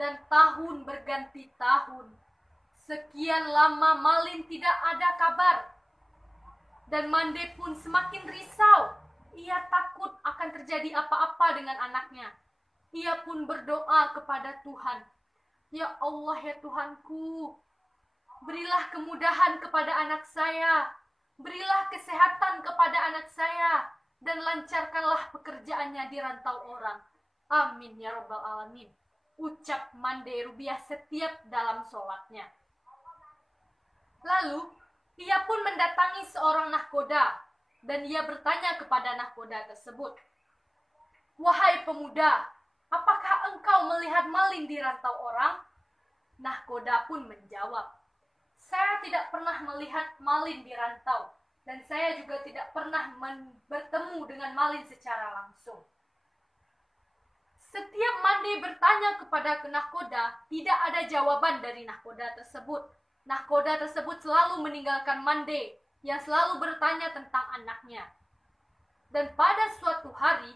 dan tahun berganti tahun. Sekian lama Malin tidak ada kabar. Dan Mande pun semakin risau. Ia takut akan terjadi apa-apa dengan anaknya. Ia pun berdoa kepada Tuhan. "Ya Allah, ya Tuhanku, berilah kemudahan kepada anak saya. Berilah kesehatan kepada anak saya. Dan lancarkanlah pekerjaannya di rantau orang. Amin ya Rabbal Alamin," ucap Mande Rubiah setiap dalam sholatnya. Lalu, ia pun mendatangi seorang nahkoda, dan ia bertanya kepada nahkoda tersebut, "Wahai pemuda, apakah engkau melihat Malin di rantau orang?" Nahkoda pun menjawab, "Saya tidak pernah melihat Malin di rantau, dan saya juga tidak pernah bertemu dengan Malin secara langsung." Setiap Mande bertanya kepada nahkoda, tidak ada jawaban dari nahkoda tersebut. Nahkoda tersebut selalu meninggalkan Mande yang selalu bertanya tentang anaknya. Dan pada suatu hari,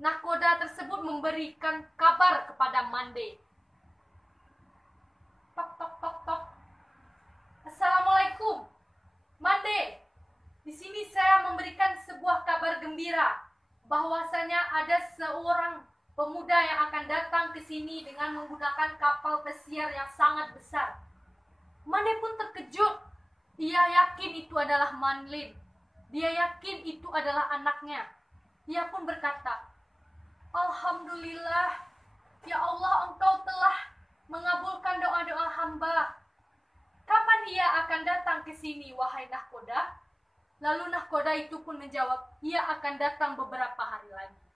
nahkoda tersebut memberikan kabar kepada Mande. Tok tok tok tok. "Assalamualaikum, Mande. Di sini saya memberikan sebuah kabar gembira bahwasanya ada seorang pemuda yang akan datang ke sini dengan menggunakan kapal pesiar yang sangat besar." Mande pun terkejut. Ia yakin itu adalah Malin. Dia yakin itu adalah anaknya. Ia pun berkata, "Alhamdulillah, Ya Allah, Engkau telah mengabulkan doa-doa hamba. Kapan ia akan datang ke sini, wahai nahkoda? Lalu nahkoda itu pun menjawab, ia akan datang beberapa hari lagi.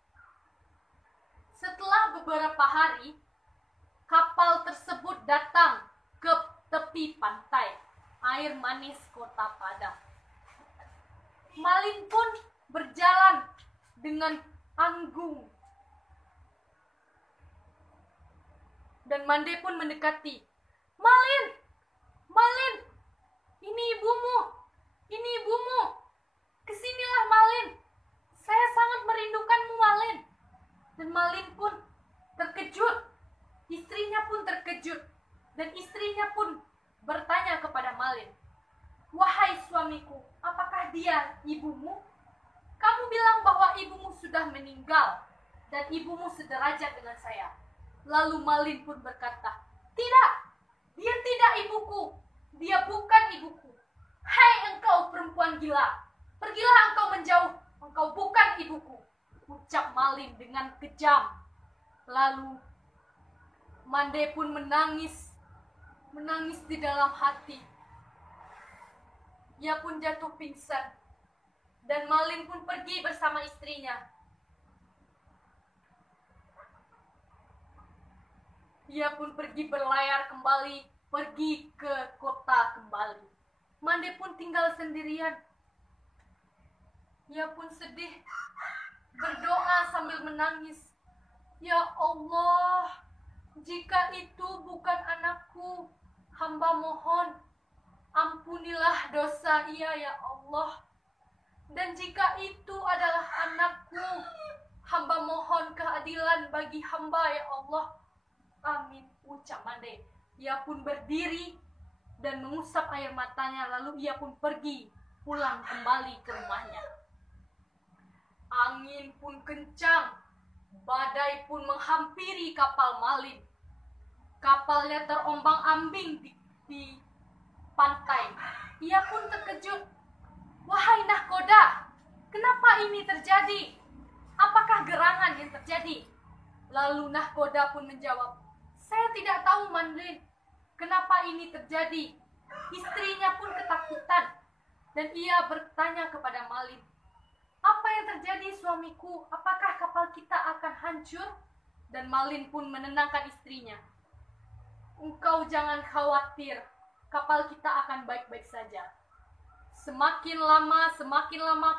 Setelah beberapa hari, kapal tersebut datang ke tepi pantai, air manis kota Padang. Malin pun berjalan dengan anggun. Dan Mande pun mendekati. Malin! Malin! Ini ibumu! Ini ibumu! Kesinilah Malin! Saya sangat merindukanmu Malin! Dan Malin pun terkejut. Istrinya pun terkejut. Dan istrinya pun bertanya kepada Malin. Wahai suamiku, apakah dia ibumu? Kamu bilang bahwa ibumu sudah meninggal. Dan ibumu sederajat dengan saya. Lalu Malin pun berkata, tidak, dia tidak ibuku, dia bukan ibuku. Hai engkau perempuan gila, pergilah engkau menjauh, engkau bukan ibuku, ucap Malin dengan kejam. Lalu Mande pun menangis di dalam hati. Ia pun jatuh pingsan, dan Malin pun pergi bersama istrinya. Ia pun pergi berlayar kembali, pergi ke kota kembali. Mande pun tinggal sendirian. Ia pun sedih, berdoa sambil menangis. Ya Allah, jika itu bukan anakku, hamba mohon, ampunilah dosa ia ya Allah. Dan jika itu adalah anakku, hamba mohon keadilan bagi hamba ya Allah. Amin, ucap Mande. Ia pun berdiri dan mengusap air matanya, lalu ia pun pergi pulang kembali ke rumahnya. Angin pun kencang, badai pun menghampiri kapal Malin. Kapalnya terombang-ambing di pantai. Ia pun terkejut. Wahai nahkoda, kenapa ini terjadi? Apakah gerangan yang terjadi? Lalu nahkoda pun menjawab, saya tidak tahu Malin, kenapa ini terjadi. Istrinya pun ketakutan dan ia bertanya kepada Malin, apa yang terjadi suamiku? Apakah kapal kita akan hancur? Dan Malin pun menenangkan istrinya. Engkau jangan khawatir, kapal kita akan baik-baik saja. Semakin lama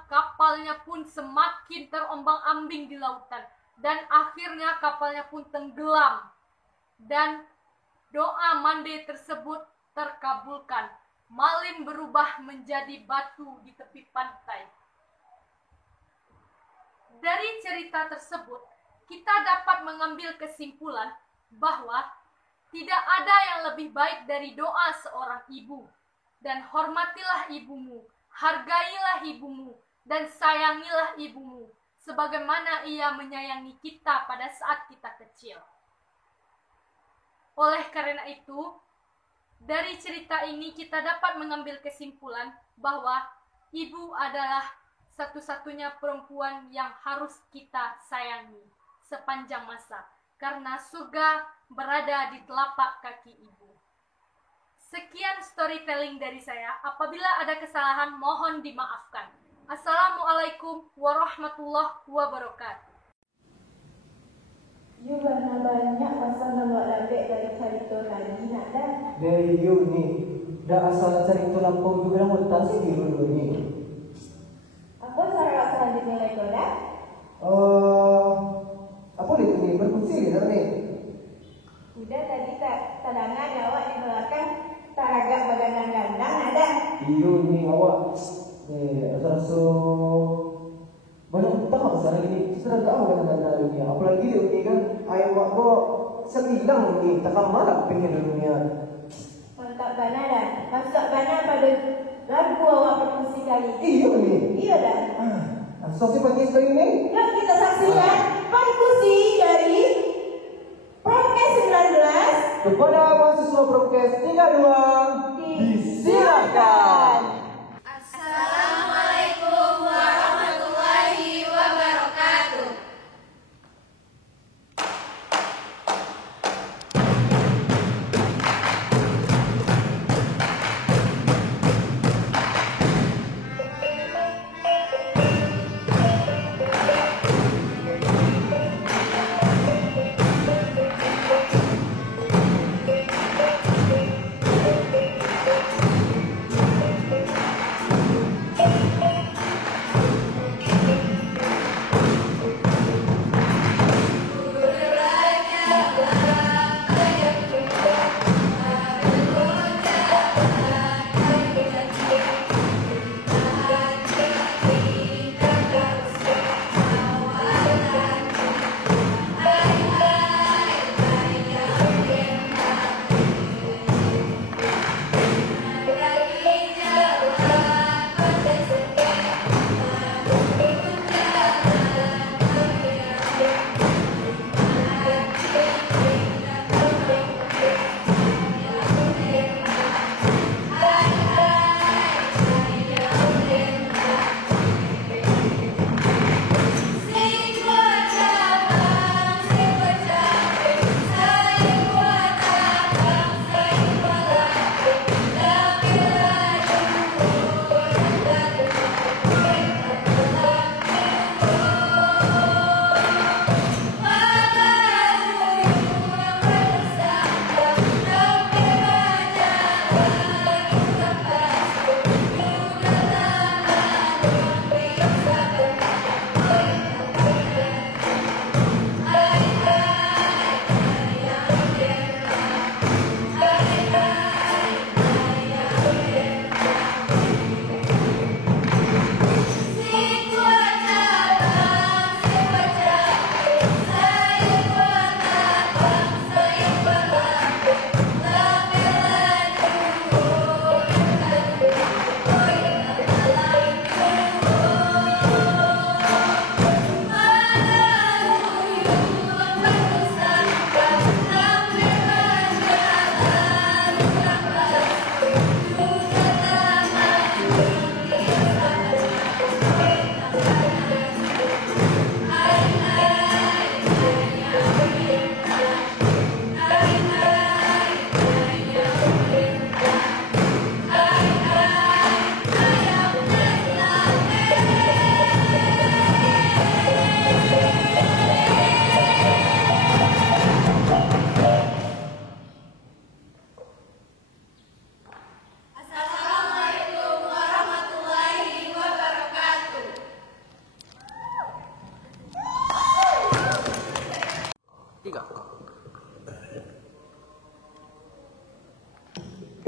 kapalnya pun semakin terombang-ambing di lautan. Dan akhirnya kapalnya pun tenggelam. Dan doa Mande tersebut terkabulkan. Malin berubah menjadi batu di tepi pantai. Dari cerita tersebut, kita dapat mengambil kesimpulan bahwa tidak ada yang lebih baik dari doa seorang ibu. Dan hormatilah ibumu, hargailah ibumu, dan sayangilah ibumu, sebagaimana ia menyayangi kita pada saat kita kecil. Oleh karena itu, dari cerita ini kita dapat mengambil kesimpulan bahwa ibu adalah satu-satunya perempuan yang harus kita sayangi sepanjang masa, karena surga berada di telapak kaki ibu. Sekian storytelling dari saya. Apabila ada kesalahan, mohon dimaafkan. Assalamualaikum warahmatullahi wabarakatuh. You warna banyak pasal nama labek dari cerita tadi nak dah. Dari you ni, dah asal cerita lampau juga mau tak sih dulu ni. Apa cara selanjutnya lagi dah? Apa itu ni? Berfungsi ni tak ni? Udah tadi tak tadangan awak di belakang tak agak badan gandang ada. You ni awak, rasa banyak tak masalah ini. Kita dah tahu kan dunia. Apalagi ni kan, ayam awak kok sekilang ni takkan malam pengen dunia. Mantap bana dah. Masuk bana pada lagu awak berfungsi kali. Iya ni. Iya dah. Saksi pagi sekali ni. Yuk kita saksikan perkusi dari Prokes 19 kepada mahasiswa Prokes 32 disilakan. Assalamualaikum warahmatullahi wabarakatuh.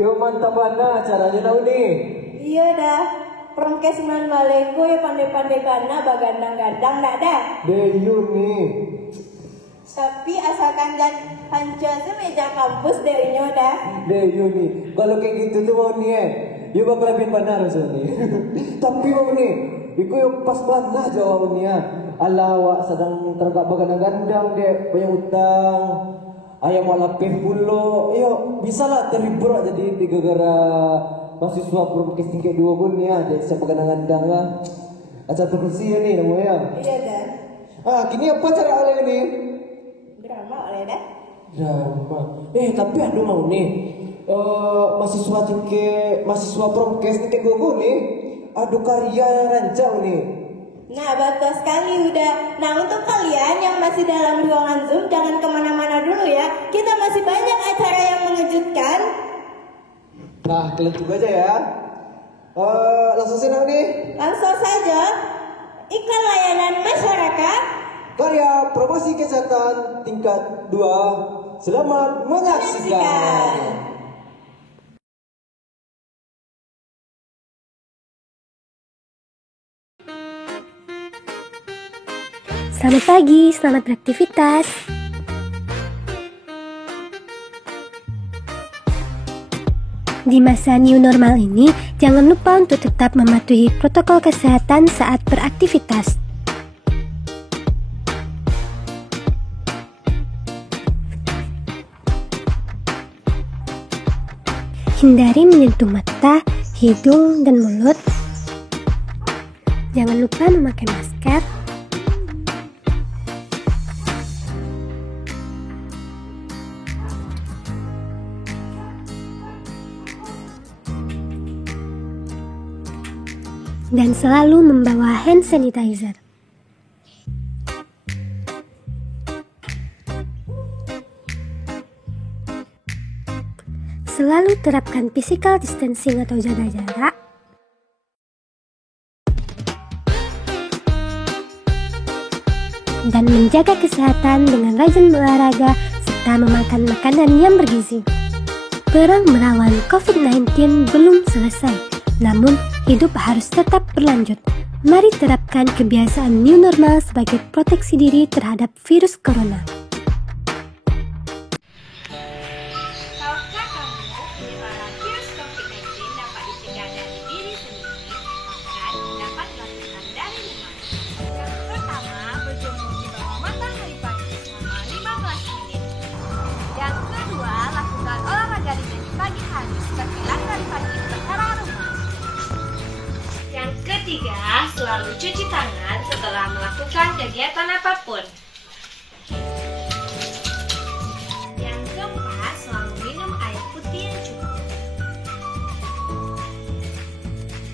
Yo mantap mana caranya tau nih. Iya dah. Promkes 9 Maleko ya pandai-pandai karena bagandang-gandang ndak dah. Deyu nih. Tapi asalkan dan hancur semeja kampus darinya dah. Deyu nih. Kalau kayak gitu tuh mau nih yo bakal lebih benar nih. Tapi mau nih, iku yo pas banget jawabnya. Ala awak sedang tergak bagandang-gandang dek, banyak utang. Ayam malah pulo, yo bisa lah terhibur aja di gara-gara mahasiswa promkes tingkat 2 pun ya, jadi siapa kadang-kadang lah. Acara terkursi ya nih namanya. Iya dah. Kini apa cara oleh ini? Drama oleh dah. Drama. Tapi aduh mau nih. Mahasiswa promkes tingkat 2 pun nih. Aduh karya yang rancang nih. Nah betul sekali udah. Nah untuk kalian yang masih dalam ruangan Zoom jangan kemana-mana dulu ya. Kita masih banyak acara yang mengejutkan. Nah kalian tunggu aja ya. Langsung senang nih. Langsung saja. Iklan layanan masyarakat. Karya promosi kesehatan tingkat 2. Selamat menyaksikan. Selamat pagi, selamat beraktivitas. Di masa new normal ini, jangan lupa untuk tetap mematuhi protokol kesehatan saat beraktivitas. Hindari menyentuh mata, hidung, dan mulut. Jangan lupa memakai masker. Dan selalu membawa hand sanitizer. Selalu terapkan physical distancing atau jaga jarak. Dan menjaga kesehatan dengan rajin berolahraga serta memakan makanan yang bergizi. Perang melawan COVID-19 belum selesai, namun hidup harus tetap berlanjut. Mari terapkan kebiasaan new normal sebagai proteksi diri terhadap virus corona. Tahukah kamu penyebaran virus COVID-19 dapat dicegah dari diri sendiri, bahkan dapat dilakukan dari rumah. Yang pertama, berjemur di bawah matahari pagi selama 15 menit. Yang kedua, lakukan olahraga ringan di pagi hari seperti lari pagi secara rumah. Yang ketiga, selalu cuci tangan setelah melakukan kegiatan apapun. Yang keempat, selalu minum air putih yang cukup.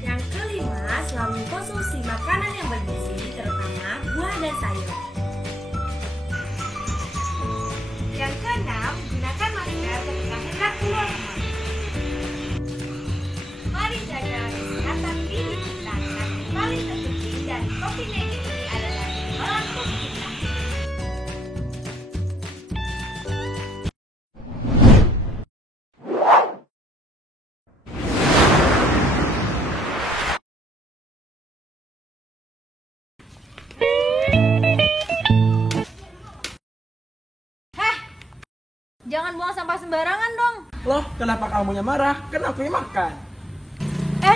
Yang kelima, selalu konsumsi makanan yang bergizi, terutama buah dan sayur. Yang keenam, gunakan masker ketika hendak keluar rumah. Mari jaga kesehatan diri kita, karena yang paling terpenting dari COVID-19 ini adalah melakukan kita. Jangan buang sampah sembarangan dong. Loh, kenapa kamunya marah? Kan aku yang makan.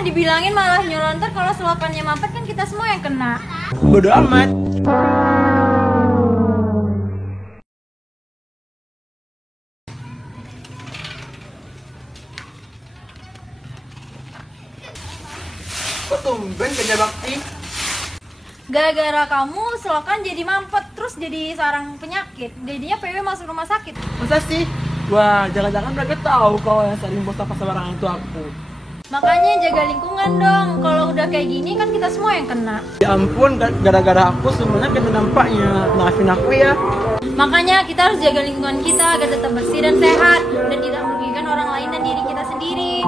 Dibilangin malah nyelontar, kalau selokannya mampet kan kita semua yang kena. Bodoh amat. Kok tumben kerja bakti? Gara-gara kamu selokan jadi mampet, terus jadi sarang penyakit. Jadinya PW masuk rumah sakit. Masa sih? Wah, jangan-jangan mereka tahu kalau yang sering buang sampah sembarangan itu aku. Makanya jaga lingkungan dong. Kalau udah kayak gini kan kita semua yang kena. Ya ampun, gara-gara aku semuanya kena dampaknya. Maafin aku ya. Makanya kita harus jaga lingkungan kita agar tetap bersih dan sehat dan tidak merugikan orang lain dan diri kita sendiri.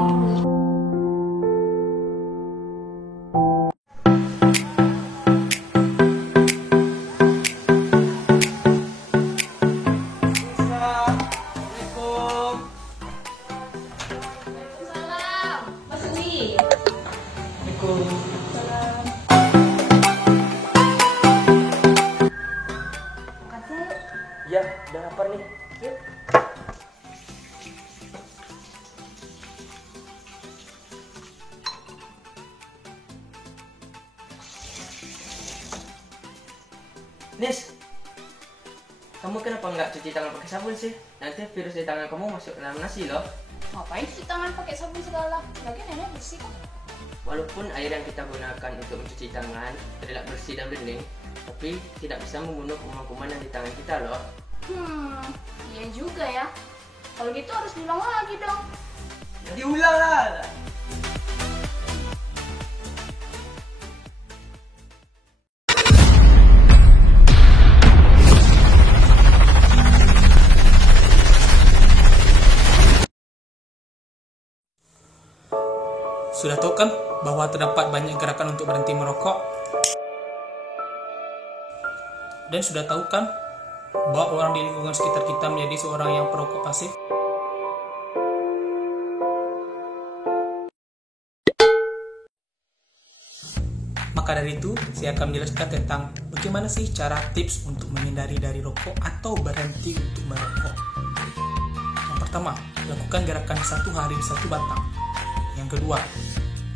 Nis, kamu kenapa nggak cuci tangan pakai sabun sih? Nanti virus di tangan kamu masuk ke dalam nasi loh. Ngapain cuci tangan pakai sabun segala? Lagian nenek bersih kok. Walaupun air yang kita gunakan untuk mencuci tangan terlihat bersih dan bening, tapi tidak bisa membunuh kuman-kuman yang di tangan kita loh. Iya juga ya. Kalau gitu harus diulang lagi dong. Ya diulang lah. Sudah tahu kan bahwa terdapat banyak gerakan untuk berhenti merokok? Dan sudah tahu kan bahwa orang di lingkungan sekitar kita menjadi seorang yang perokok pasif? Maka dari itu, saya akan menjelaskan tentang bagaimana sih cara tips untuk menghindari dari rokok atau berhenti untuk merokok. Yang pertama, lakukan gerakan 1 hari 1 batang. Yang kedua,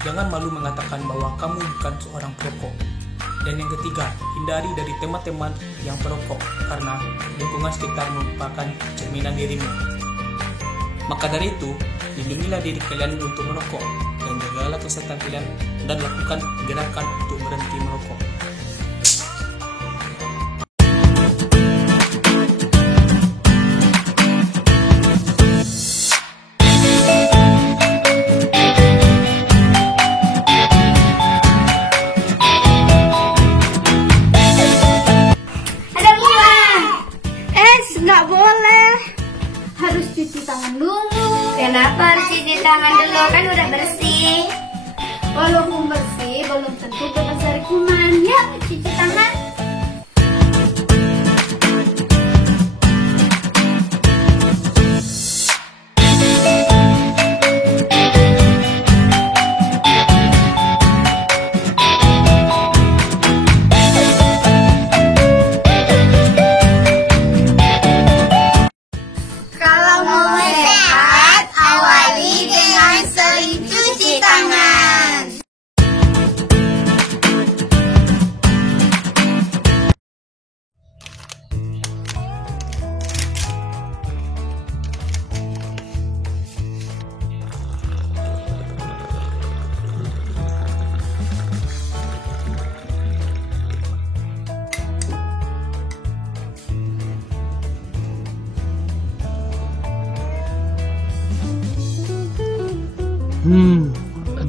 jangan malu mengatakan bahwa kamu bukan seorang perokok. Dan yang ketiga, hindari dari teman-teman yang perokok karena lingkungan sekitar merupakan cerminan dirimu. Maka dari itu, lindungilah diri kalian untuk merokok dan jagalah kesehatan kalian dan lakukan gerakan untuk berhenti merokok. Nggak boleh, harus cuci tangan dulu. Kenapa harus cuci tangan dulu? Kan udah bersih. Walaupun bersih, belum tentu bebas dari kuman. Ya, cuci tangan.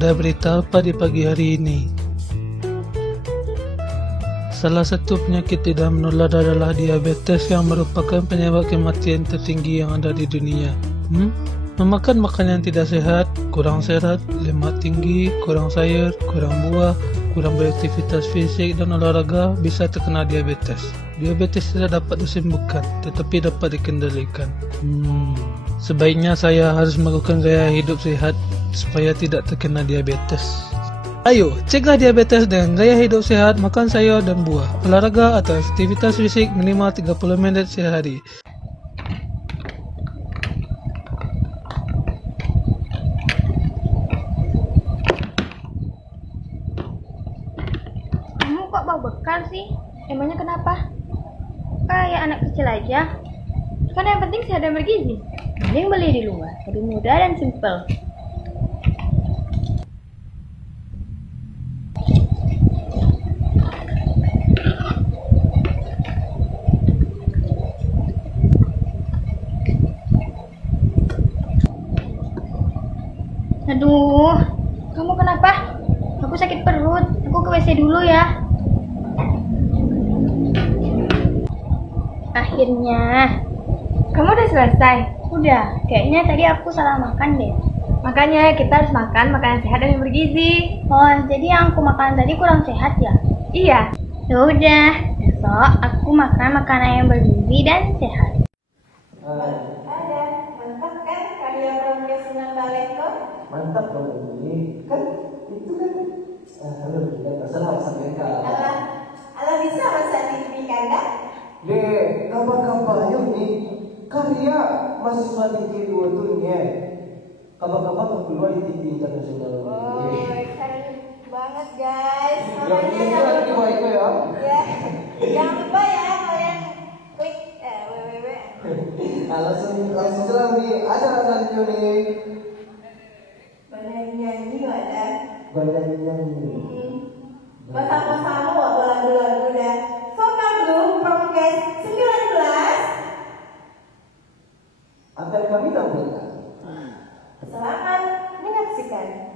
Ada berita apa di pagi hari ini? Salah satu penyakit tidak menular adalah diabetes yang merupakan penyebab kematian tertinggi yang ada di dunia. Memakan makanan yang tidak sehat, kurang serat, lemak tinggi, kurang sayur, kurang buah, kurang beraktivitas fisik dan olahraga bisa terkena diabetes. Diabetes tidak dapat disembuhkan, tetapi dapat dikendalikan. Sebaiknya saya harus melakukan gaya hidup sehat supaya tidak terkena diabetes. Ayo, cegah diabetes dengan gaya hidup sehat, makan sayur dan buah, olahraga atau aktivitas fisik minimal 30 menit sehari. Kamu kok bau bekal sih? Emangnya kenapa? Kayak anak kecil aja. Kan yang penting sehat dan bergizi. Mending beli di luar, lebih mudah dan simple. Aduh, kamu kenapa? Aku sakit perut. Aku ke WC dulu ya. Akhirnya. Kamu udah selesai? Udah. Kayaknya tadi aku salah makan deh. Makanya kita harus makan makanan sehat dan yang bergizi. Oh, jadi yang aku makan tadi kurang sehat ya? Iya. Ya udah. Besok aku makan makanan yang bergizi dan sehat. Ada, mantap kan karya Romeo Sunan Baleko? Mantap dong ini, kan itu kan halo tidak masalah sampai kak. Ala bisa masak di kanda? Deh, kabar-kabarnya ini karya mahasiswa tinggi 2 dunia. Kabar-kabar keluar di TV internasional. Oh, banget guys. Yang ini lagi bawa itu ya. Ya, jangan lupa ya kalian klik www. Langsung selang nih acara selanjutnya nih. Banyak nyanyi ada. Banyak nyanyi. Bersama-sama wabah lagu-lagu dah. Vokal group Promkes 19 akan kami tampilkan. Selamat menyaksikan.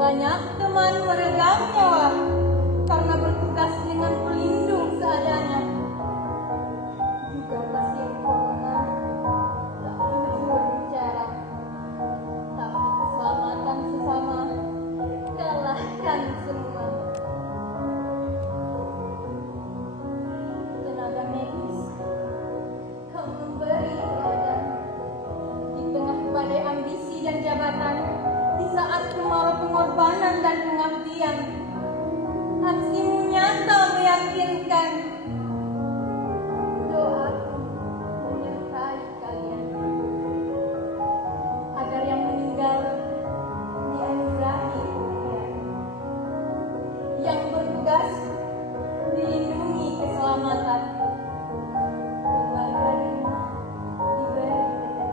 Banyak teman meregang nyawa karena bertugas dengan pelindung seadanya. Juga pasien corona tak perlu berbicara, tapi keselamatan sesama kalahkan semua. Tenaga medis, kau memberi teladan di tengah badai ambisi dan jabatan. Di saat kemarau pengorbanan dan pengabdian, aksimu nyata meyakinkan. Doaku menyertai kalian, agar yang meninggal dianugerahi kemuliaan, yang bertugas dilindungi keselamatan, keluarga rumah diberi kedamaian.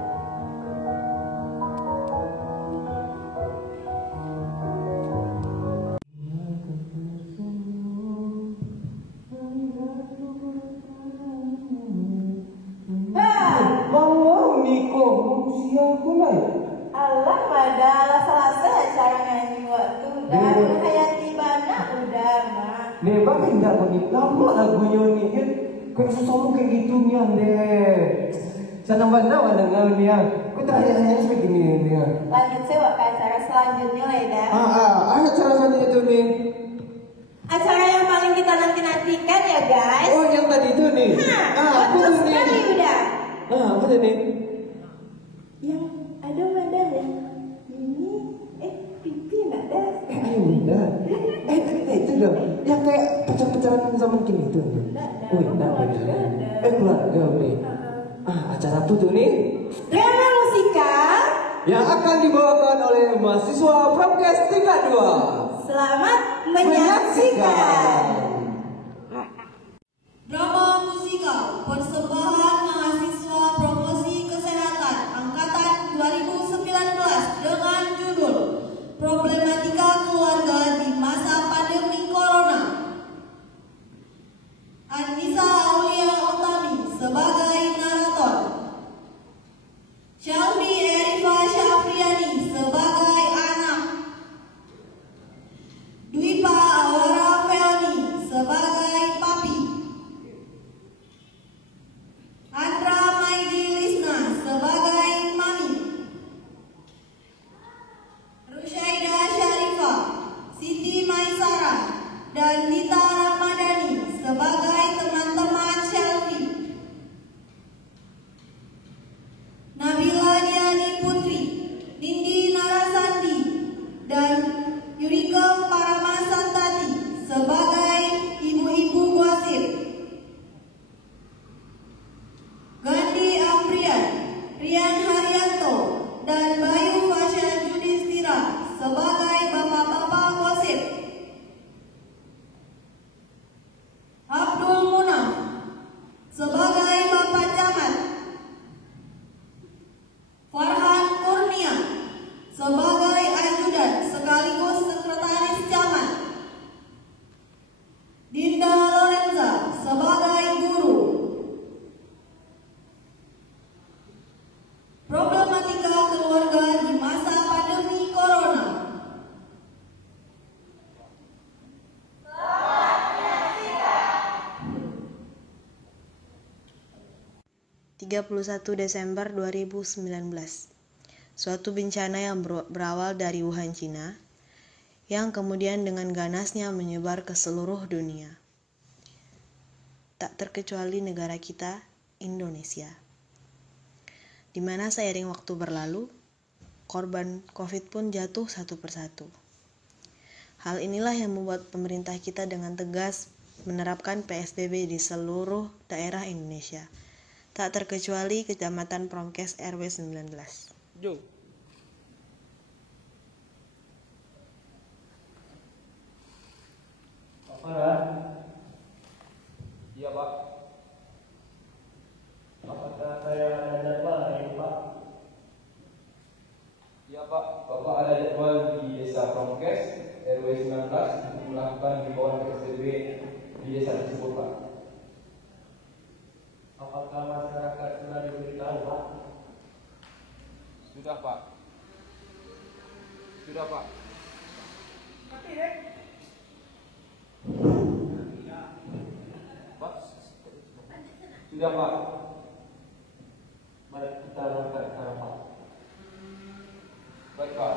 dah selesai acara nyanyi waktu dah menghayati bana udah mak. Nih bang enggak begini lama lagunya ni kan kayak sosok kayak gitu nih deh. Senang banget dengar nih. Kau terakhir nyanyi begini nih. Lanjut sewa ke acara selanjutnya Leda. Acara selanjutnya itu nih. Acara yang paling kita nanti-nantikan ya guys. Oh yang tadi itu nih. Betul sekali udah. Apa tuh nih? Yang ada badannya. Ini pipi enggak ada. Enggak. Itu dong. Yang kayak pacar-pacaran sama mungkin itu. Oh enggak. Keluarga nih. Acara apa tuh nih? Drama musikal yang akan dibawakan oleh mahasiswa Promkes tingkat 2. Selamat menyaksikan. Drama musikal persembahan mahasiswa promosi kesehatan angkatan 2019 dengan judul Problematika Keluarga di Masa Pandemi Corona. Anissa Aulia Utami sebagai narator, Shelby Erifa Syafriani sebagai anak, Dwipa Awara Feoni sebagai papi, Andra Maigi Lisna sebagai mami, Rusyaida Syarifah, Siti Maisara, dan Dita Ramadhani sebagai teman-teman Shelby. Nabila Diani Putri, Nindi Narasandi, dan Yurika Paramasantati sebagai ibu-ibu gosip. Gandhi Amrian, Rian Haryanto, dan Bayu Fasya Judistira sebagai bapak-bapak gosip. Abdul Munaf sebagai bapak camat. Farhan Kurnia sebagai ajudan sekaligus sekretaris camat. Dinda Lorenza sebagai guru. Problematika keluarga di masa pandemi corona. 31 Desember 2019. Suatu bencana yang berawal dari Wuhan, Cina, yang kemudian dengan ganasnya menyebar ke seluruh dunia. Tak terkecuali negara kita, Indonesia. Di mana seiring waktu berlalu, korban COVID pun jatuh satu persatu. Hal inilah yang membuat pemerintah kita dengan tegas menerapkan PSBB di seluruh daerah Indonesia. Tak terkecuali Kecamatan Promkes RW 19. Jo. Pak Farhan? Iya Pak. Apakah saya ada jadwal hari ini Pak? Iya Pak, Bapak ada jadwal di Desa Promkes RW 19 untuk melakukan himbauan PSBB di desa tersebut Pak. Apakah masyarakat sudah diberitahu Pak? Sudah Pak. Sudah Pak. Pak. Sudah Pak. Mari kita berangkat sekarang Pak. Baik Pak.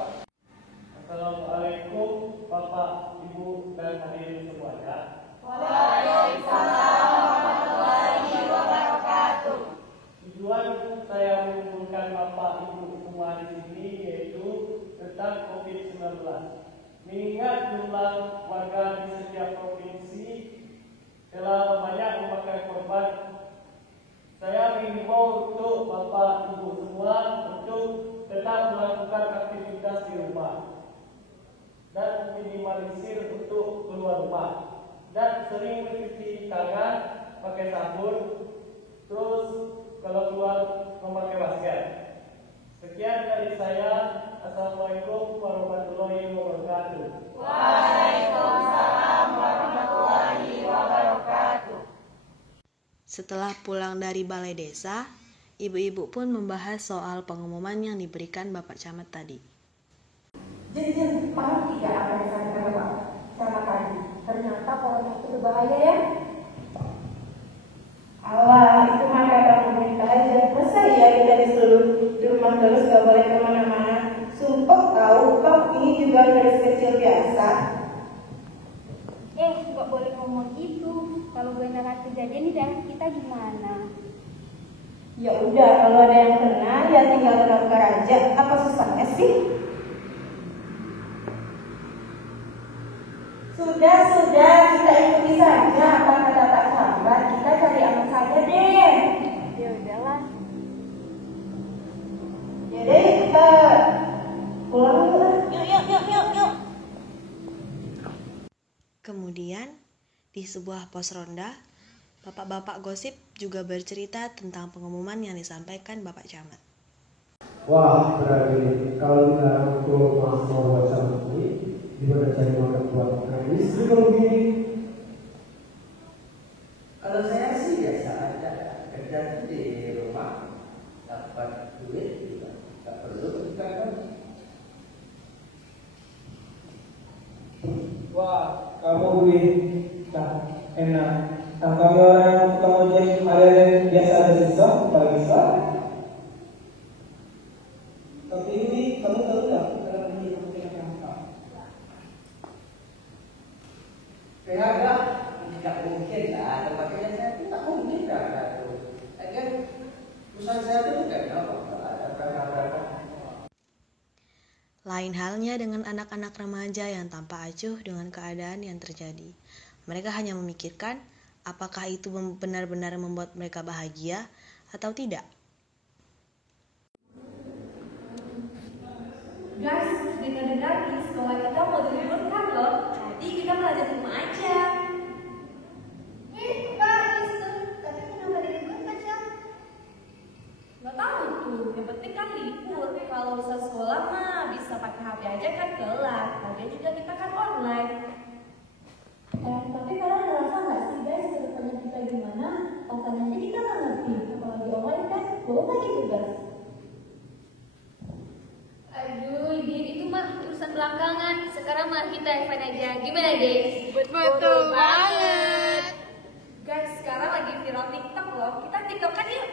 Assalamualaikum Bapak, Ibu, dan hadirin semuanya. Waalaikumsalam warahmatullahi wabarakatuh. Tujuan saya mengumpulkan Bapak Ibu semua di sini yaitu tentang COVID-19. Mengingat jumlah warga di setiap provinsi telah banyak memakai korban, saya mengimbau untuk Bapak Ibu semua untuk tetap melakukan aktivitas di rumah dan minimalisir untuk keluar rumah, dan sering mencuci tangan pakai sabun, terus kalau keluar memakai masker. Sekian dari saya. Assalamualaikum warahmatullahi wabarakatuh. Waalaikumsalam warahmatullahi wabarakatuh. Setelah pulang dari balai desa, ibu-ibu pun membahas soal pengumuman yang diberikan Bapak Camat tadi. Jadi paham tidak apa yang saya katakan sama tadi? Ternyata corona itu berbahaya ya. Allah, itu mah kata pemerintah aja. Masa ya kita disuruh di rumah terus gak boleh kemana-mana? Sumpah tahu, kok ini juga virus kecil biasa. Nggak boleh ngomong gitu. Kalau beneran kejadian di daerah kita gimana? Ya udah, kalau ada yang kena ya tinggal daftar aja. Apa susahnya sih? Sudah, kita ikuti saja apa kata Pak Camat. Kita cari aman saja deh. Ya udahlah. Ya deh, kita pulang dulu lah. Yuk. Kemudian, di sebuah pos ronda, bapak-bapak gosip juga bercerita tentang pengumuman yang disampaikan Bapak Camat. Wah, berarti kalau kita untuk mahasiswa wacana ini, gimana cari makan buat istri kalau gini? Kalau saya sih biasa aja, kerja di rumah, dapat duit juga, tak perlu kan? Wah, kamu duit, tak enak. Nah, kami orang yang tukang ojek ada yang biasa ada susah, tak bisa. Tapi ini kamu tahu tak? Kalau ini kamu tidak apa? PHK tidak mungkin lah, tempatnya saya itu tak mungkin lah. Agar usaha saya itu tidak ada PHK. Lain halnya dengan anak-anak remaja yang tanpa acuh dengan keadaan yang terjadi. Mereka hanya memikirkan apakah itu benar-benar membuat mereka bahagia atau tidak. Guys, dengar-dengar di sekolah kita mau diliburkan loh. Jadi kita belajar di rumah aja. Bagus tuh. Tapi kenapa diliburkan, Cang? Gak tahu tuh, yang penting kan libur. Kalau usah sekolah mah bisa pakai HP aja kan kelar. Lagian juga kita kan online. Tapi kalian ngerasa nggak sih guys kedepannya kita gimana? Pasalnya kita nggak ngerti. Apalagi online kan, belum lagi tugas. Aduh, itu mah urusan belakangan. Sekarang mah kita event aja. Gimana deh? Betul banget. Guys, sekarang lagi viral TikTok loh. Kita TikTokan yuk.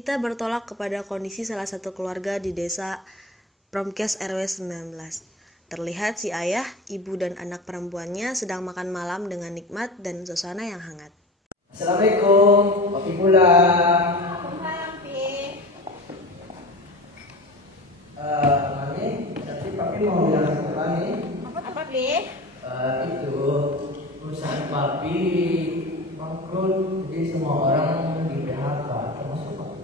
Kita bertolak kepada kondisi salah satu keluarga di desa Promkes RW 19. Terlihat si ayah, ibu, dan anak perempuannya sedang makan malam dengan nikmat dan suasana yang hangat. Assalamualaikum, Papi pulang. Mami, tapi Papi mau bilang satu hal nih. Apa, Pi? Itu perusahaan Papi bangkrut, jadi semua orang di PHK, termasuk Papi.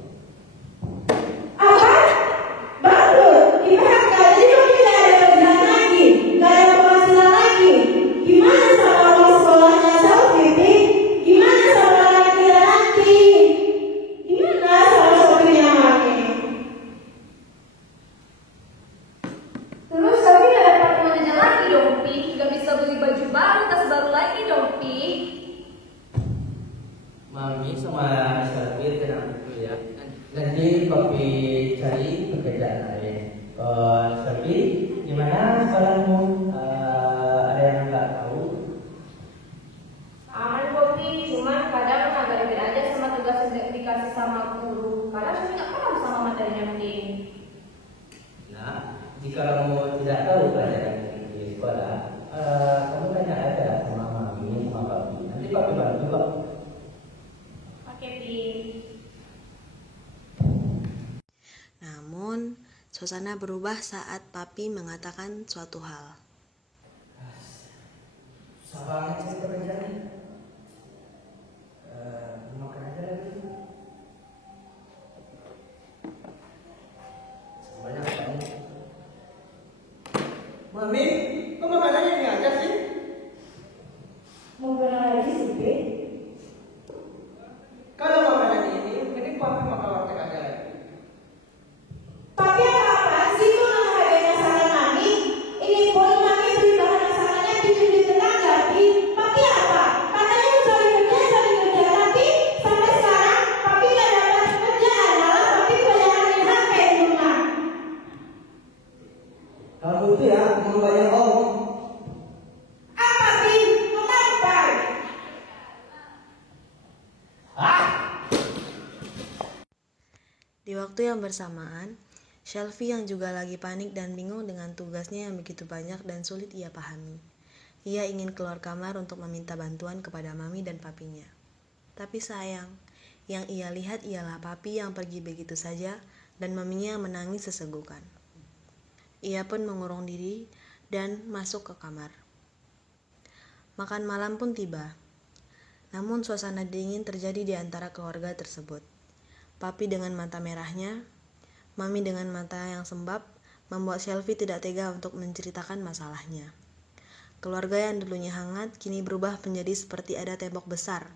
Bangkrut? Di PHK, jadi kamu tidak ada kerjaan lagi, nggak ada penghasilan lagi. Gimana sama uang sekolahnya Selfie, Pi? Gimana sama anak kita nanti? Gimana sama sobrinya Mami? Terus Selfie nggak dapat uang jajan lagi dong, Pi. Nggak bisa beli baju baru, tas baru lagi dong, Pi. Mami sama Selfie tenang dulu ya. Nanti Papi cari pekerjaan lain. Selfie, gimana sekolahmu? Ada yang nggak tahu? Aman kok, Pi. Cuman kadang agak ribet aja sama tugas yang dikasih sama guru. Kadang Selfie nggak paham sama materinya, Pi. Nah, jika kamu tidak tahu pelajaran di sekolah, kamu tanya aja sama Mami, sama Papi. Nanti Papi bantu kok. Oke, Pi. Namun, suasana berubah saat Papi mengatakan suatu hal. Susah banget sih pekerjaannya. Makan aja lagi. Banyak banget. Mami, kok makanannya ini aja sih? Mau berapa lagi sih, Pi? Kalau makanan ini, mending Papi makan warteg aja lagi. Papi apa-apaan sih kok nggak harganya sama Mami? Ini pun Mami beli bahan masakannya di tetangga, Pi. Papi apa? Katanya mau cari kerja, tapi sampai sekarang Papi nggak dapat kerjaan, malah Papi kebanyakan main HP di rumah. Kamu itu ya, mau banyak omong. Apa, Pi? Mau tampar? Di waktu yang bersamaan, Selfie yang juga lagi panik dan bingung dengan tugasnya yang begitu banyak dan sulit ia pahami. Ia ingin keluar kamar untuk meminta bantuan kepada Mami dan Papinya. Tapi sayang, yang ia lihat ialah Papi yang pergi begitu saja dan Maminya menangis sesegukan. Ia pun mengurung diri dan masuk ke kamar. Makan malam pun tiba. Namun suasana dingin terjadi di antara keluarga tersebut. Papi dengan mata merahnya, Mami dengan mata yang sembab, membuat Selfie tidak tega untuk menceritakan masalahnya. Keluarga yang dulunya hangat kini berubah menjadi seperti ada tembok besar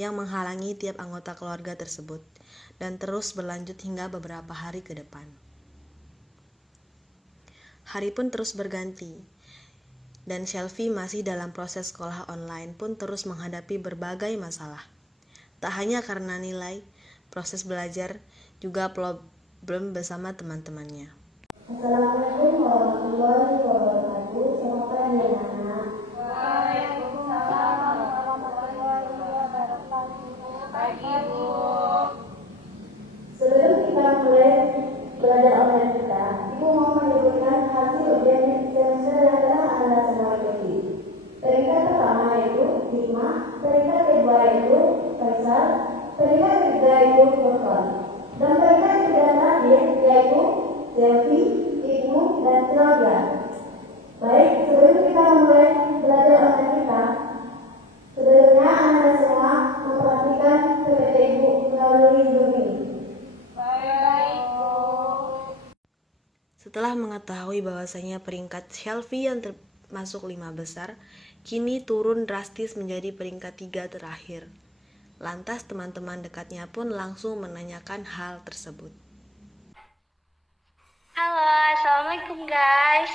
yang menghalangi tiap anggota keluarga tersebut dan terus berlanjut hingga beberapa hari ke depan. Hari pun terus berganti, dan Selfie masih dalam proses sekolah online pun terus menghadapi berbagai masalah. Tak hanya karena nilai, proses belajar, juga problem bersama teman-temannya. Assalamualaikum warahmatullahi wabarakatuh. Selamat pagi anak-anak. Waalaikumsalam warahmatullahi wabarakatuh. Pagi, Bu. Sebelum kita mulai belajar online kita, Ibu mau menyebutkan hasil ujian semester yang telah Anda semua ikuti. Peringkat pertama yaitu Hikmah, peringkat kedua yaitu Faisal, peringkat ketiga yaitu Furqan, dan peringkat terakhir yaitu Selfie, Ibnu, dan Tenaga. Baik, sebelum kita mulai belajar online kita, sebelumnya Anda semua memperhatikan PPT Ibu melalui Zoom ini. Baik, Bu. Setelah mengetahui bahwasanya peringkat Selfie yang termasuk 5 besar, kini turun drastis menjadi peringkat 3 terakhir. Lantas teman-teman dekatnya pun langsung menanyakan hal tersebut. Halo, assalamualaikum guys.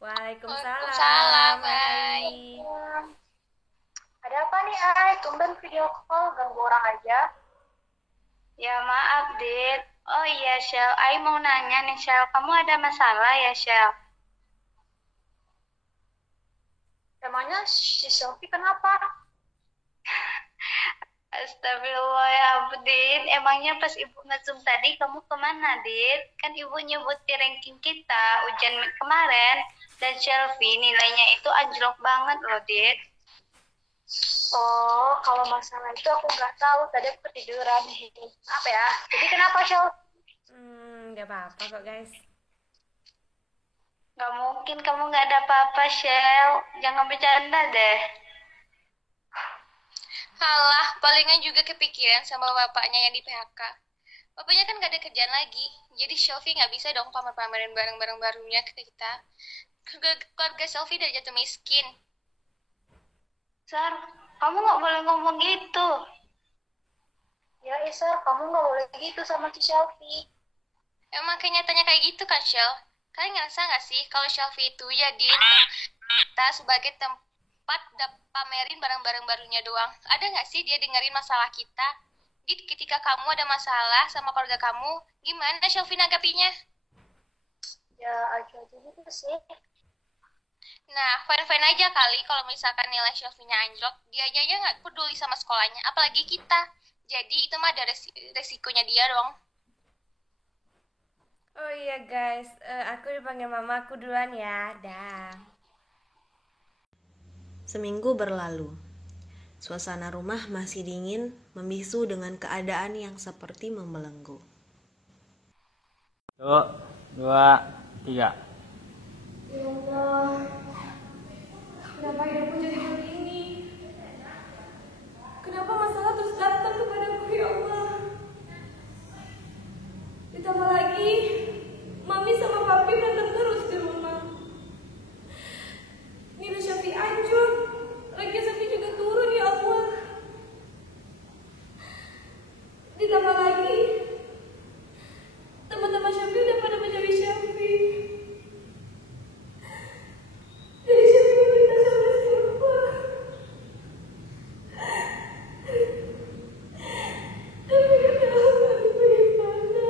Waalaikumsalam. Hai. Ada apa nih, Ai? Tumben video call, ganggu orang aja. Ya maaf, Dit. Oh iya, Shell. Ai mau nanya nih, Shell. Kamu ada masalah ya, Shell? Emangnya si Selfie kenapa? Astagfirullah ya Abdin, emangnya pas ibu nge-zoom tadi kamu kemana, Dit? Kan ibu nyebut di ranking kita ujian kemarin, dan Shelfie nilainya itu anjlok banget loh, Dit. Oh, kalau masalah itu aku nggak tahu, tadi aku ketiduran. Apa ya? Jadi kenapa, Shel? Nggak apa-apa kok, guys. Nggak mungkin kamu nggak ada apa-apa, Shel. Jangan bercanda deh. Halah, palingan juga kepikiran sama bapaknya yang di PHK. Bapaknya kan gak ada kerjaan lagi, jadi Shelfie gak bisa dong pamer-pamerin barang-barang barunya ke kita. Keluarga Shelfie dari jatuh miskin. Sar, kamu gak boleh ngomong gitu. Ya, Isar, kamu nggak boleh gitu sama si Shelfie. Emang kenyataannya kayak gitu kan, Shel? Kalian ngerasa gak sih kalau Shelfie itu jadiin kita sebagai tempat pamerin barang-barang barunya doang? Ada nggak sih dia dengerin masalah kita? Ketika kamu ada masalah sama keluarga kamu, gimana Shelfie nanggapinya? Ya, aja-aja gitu sih. Nah, fine-fine aja kali kalau misalkan nilai Shelfie-nya anjlok, dia aja nggak peduli sama sekolahnya, apalagi kita. Jadi itu mah ada resikonya dia dong. Oh iya guys, aku dipanggil mama aku duluan ya, dah. Seminggu berlalu. Suasana rumah masih dingin, membisu dengan keadaan yang seperti membelenggu. 1, 2, 3. Ya Allah, kenapa hidupku jadi begini? Kenapa masalah terus datang kepadaku, ya Allah? Ditambah lagi, Mami sama Papi berantem terus di rumah. Nilai Shelfie anjur, lagi Shelfie juga turun, ya Allah. Ditambah lagi, teman-teman Shelfie udah pada menjadi Shelfie. Jadi Shelfie minta sama siapa? Tapi kenapa bagaimana?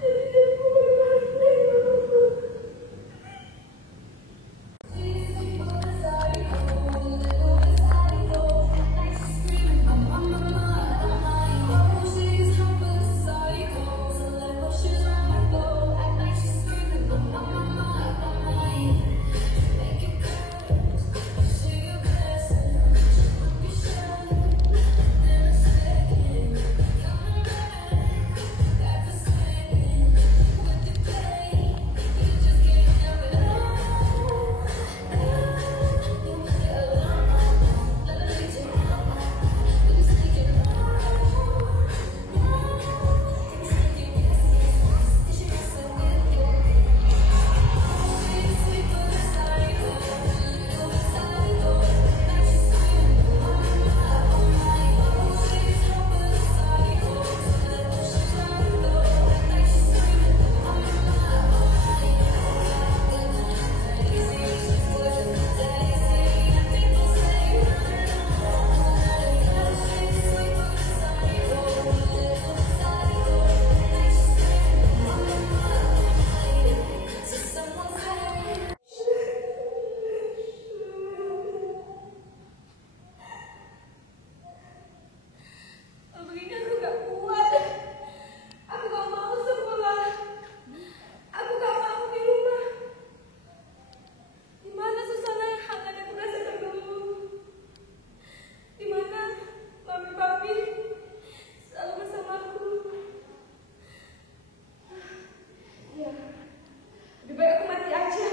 Jadi aku bagaimana, ya Allah? Begini aku gak kuat. Aku gak mau sekolah. Aku gak mau di rumah. Di mana suasana yang hangat yang aku rasakan dulu? Di mana Mami Papi selalu bersamaku? Ya, lebih baik aku mati aja.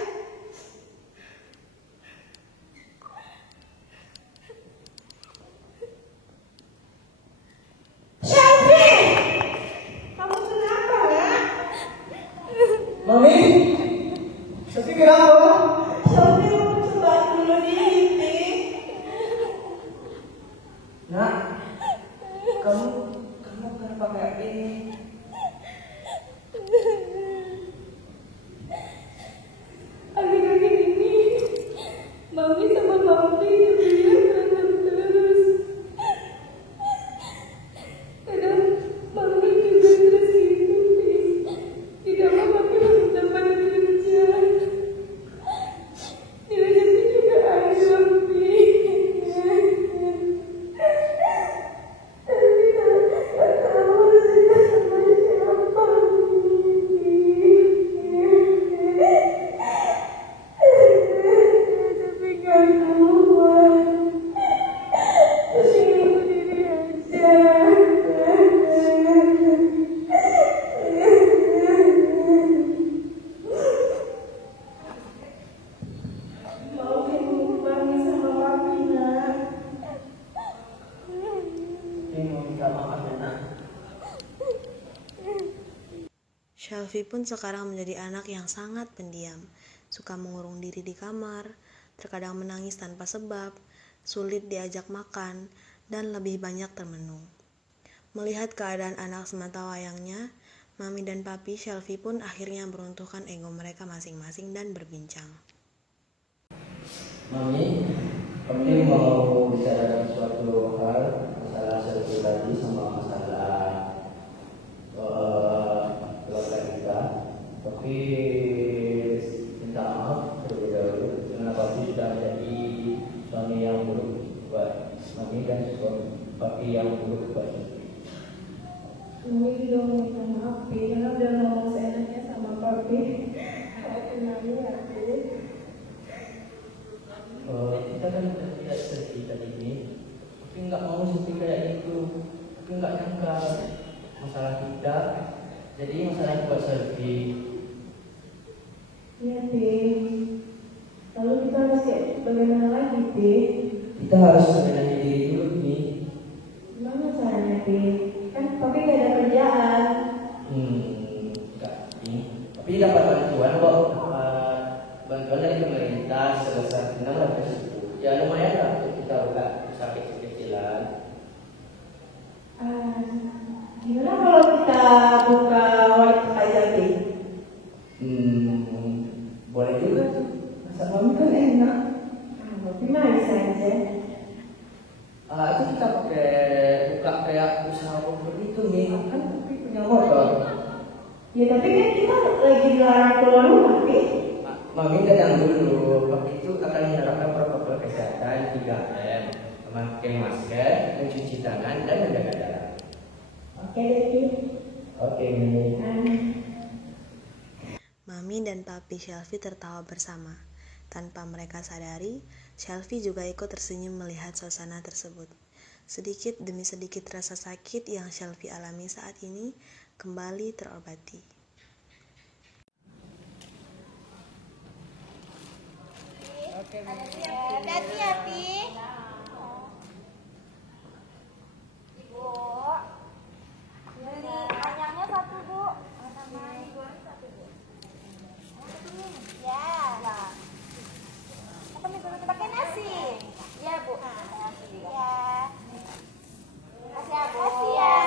Mami, Shelfie kenapa? Shelfie mau percobaan bunuh diri. Nak, kamu kenapa kayak gini? Akhir-akhir ini, Mami sama Papi dia berantem terus. Kadang Mami juga terus gitu, tidak mau Papi dapat kerja. Shelfie pun sekarang menjadi anak yang sangat pendiam, suka mengurung diri di kamar, terkadang menangis tanpa sebab, sulit diajak makan, dan lebih banyak termenung. Melihat keadaan anak semata wayangnya, Mami dan Papi Shelfie pun akhirnya meruntuhkan ego mereka masing-masing dan berbincang. Mami, Papi mau bicara suatu hal, masalah Shelfie tadi sama masalah keluarga kita. Tapi minta maaf terlebih dahulu karena Papi sudah menjadi suami yang buruk buat Mami dan Papi yang buruk buat Shelfie. Mami juga minta maaf karena udah ngomong seenaknya sama Papi. Mami Kita kan tidak seperti tadi ini, tapi nggak mau seperti kayak itu, tapi nggak nyangka masalah kita, jadi masalah buat Shelfie. Iya, Pi. Lalu kita harus kayak bagaimana lagi, Pi? Kita harus mengenali diri dulu nih. Gimana caranya, Pi? Kan Papi gak ada kerjaan. Enggak nih. Tapi dapat bantuan kok. Bantuan dari pemerintah sebesar 600.000. Ya lumayan lah untuk kita buka usaha kecil-kecilan. Gimana kalau kita buka warung aja, Pi? Boleh juga tuh. Masa Mami kan enak. Papi mah bisa aja. Itu kita pakai buka kayak usaha motor itu nih. Kan Papi punya motor. Ya tapi kan kita lagi dilarang keluar rumah, Pi. Mami tenang dulu. Papi itu akan menerapkan protokol kesehatan 3M, memakai masker, mencuci tangan, dan menjaga jarak. Oke deh, Pi. Oke, Mimi. Mami dan Papi Shelfie tertawa bersama. Tanpa mereka sadari, Shelfie juga ikut tersenyum melihat suasana tersebut. Sedikit demi sedikit rasa sakit yang Shelfie alami saat ini kembali terobati. Hati-hati ya, Pi. Ibu, beli ayamnya 1, Bu. Ya, lah. Apa nih pakai nasi? Ya, Bu. Nasi. Ya. Kasih ya, Bu. Kasih ya.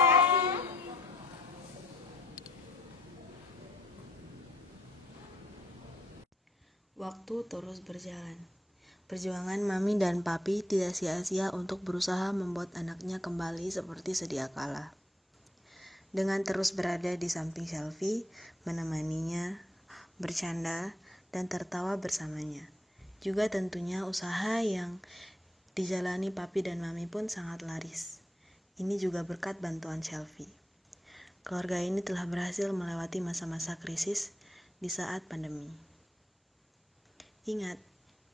Waktu terus berjalan. Perjuangan Mami dan Papi tidak sia-sia untuk berusaha membuat anaknya kembali seperti sedia kala. Dengan terus berada di samping Shelfie, menemaninya, bercanda, dan tertawa bersamanya. Juga tentunya usaha yang dijalani Papi dan Mami pun sangat laris. Ini juga berkat bantuan Shelfie. Keluarga ini telah berhasil melewati masa-masa krisis di saat pandemi. Ingat,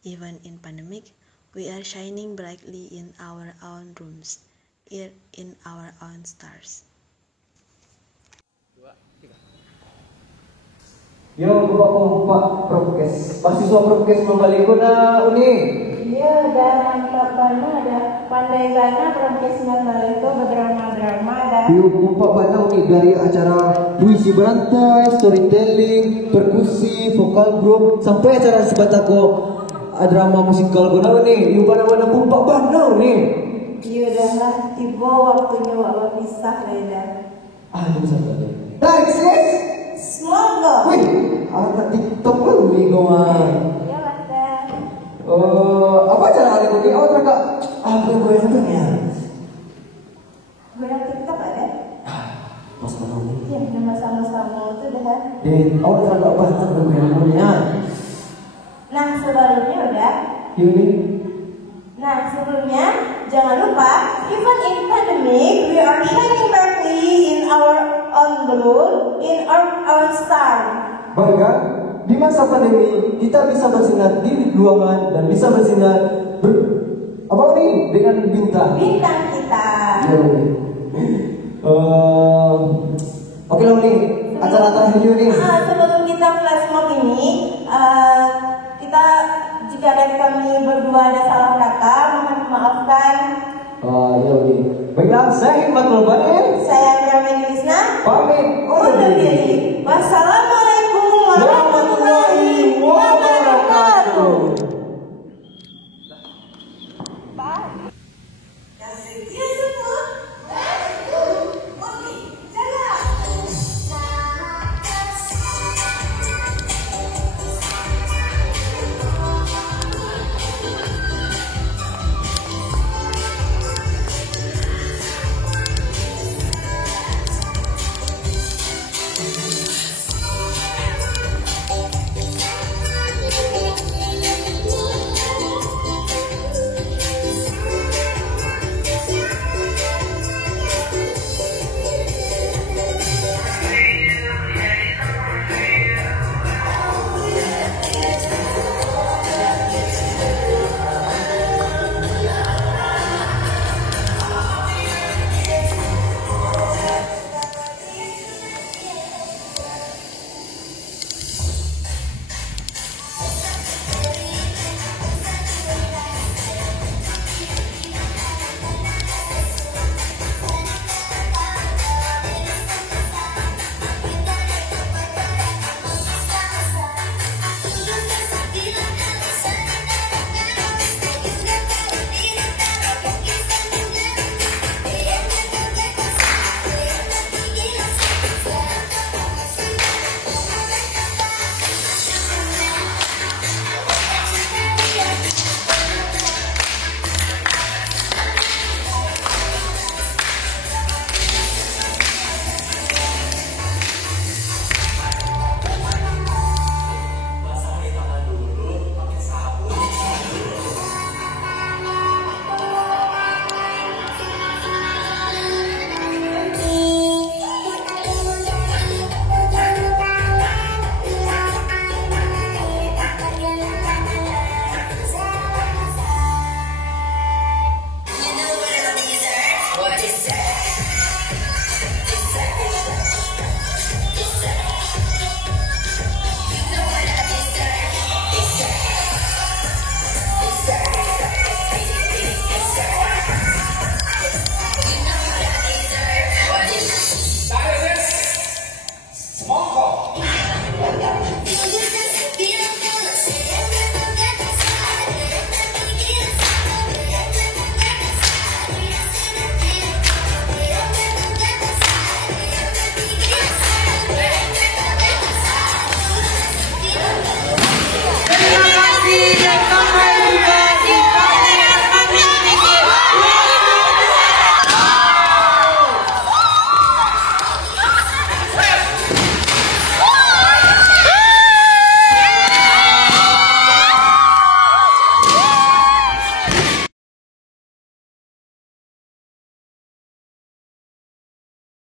even in pandemic, we are shining brightly in our own rooms, in our own stars. Yo, Pak Prokes. Mahasiswa Prokes kembali ke Uni. Iya, dan mantap banget ada pandai gana Prokes itu berdrama-drama dan Yo, Pak Banau nih dari acara puisi berantai, storytelling, perkusi, vokal group, sampai acara sebatako drama musikal gue nih. Yo, pada Pak Banau nih. iya udahlah, tiba waktunya Wak pisah Leda. Aduh, sampai. Thanks, sis. Semoga. Wih, anak TikTok lu nih gomang. Iya lah dah. Apa acara hari ini? Oh, ternyata apa gue yang ya? Gue yang TikTok ada. Mas Banau. Iya, nama sama-sama itu dah. Oh, ternyata apa gue yang ya? Nah, sebelumnya udah. Ini. Nah, sebelumnya jangan lupa, even in pandemic, we are shining brightly in our own glow, in our own star. Bahkan di masa pandemi kita bisa bersinar di ruangan dan bisa bersinar apa nih dengan bintang. Bintang kita. Oke loh nih acara terakhir nih. Sebelum kita flash mob ini, kita jika dari kami berdua ada salah kata, mohon maafkan. Iya nih. Baiklah, saya Hikmat Mulbani. Saya Andrea Melisna. Pamit. Undur diri. Wassalamualaikum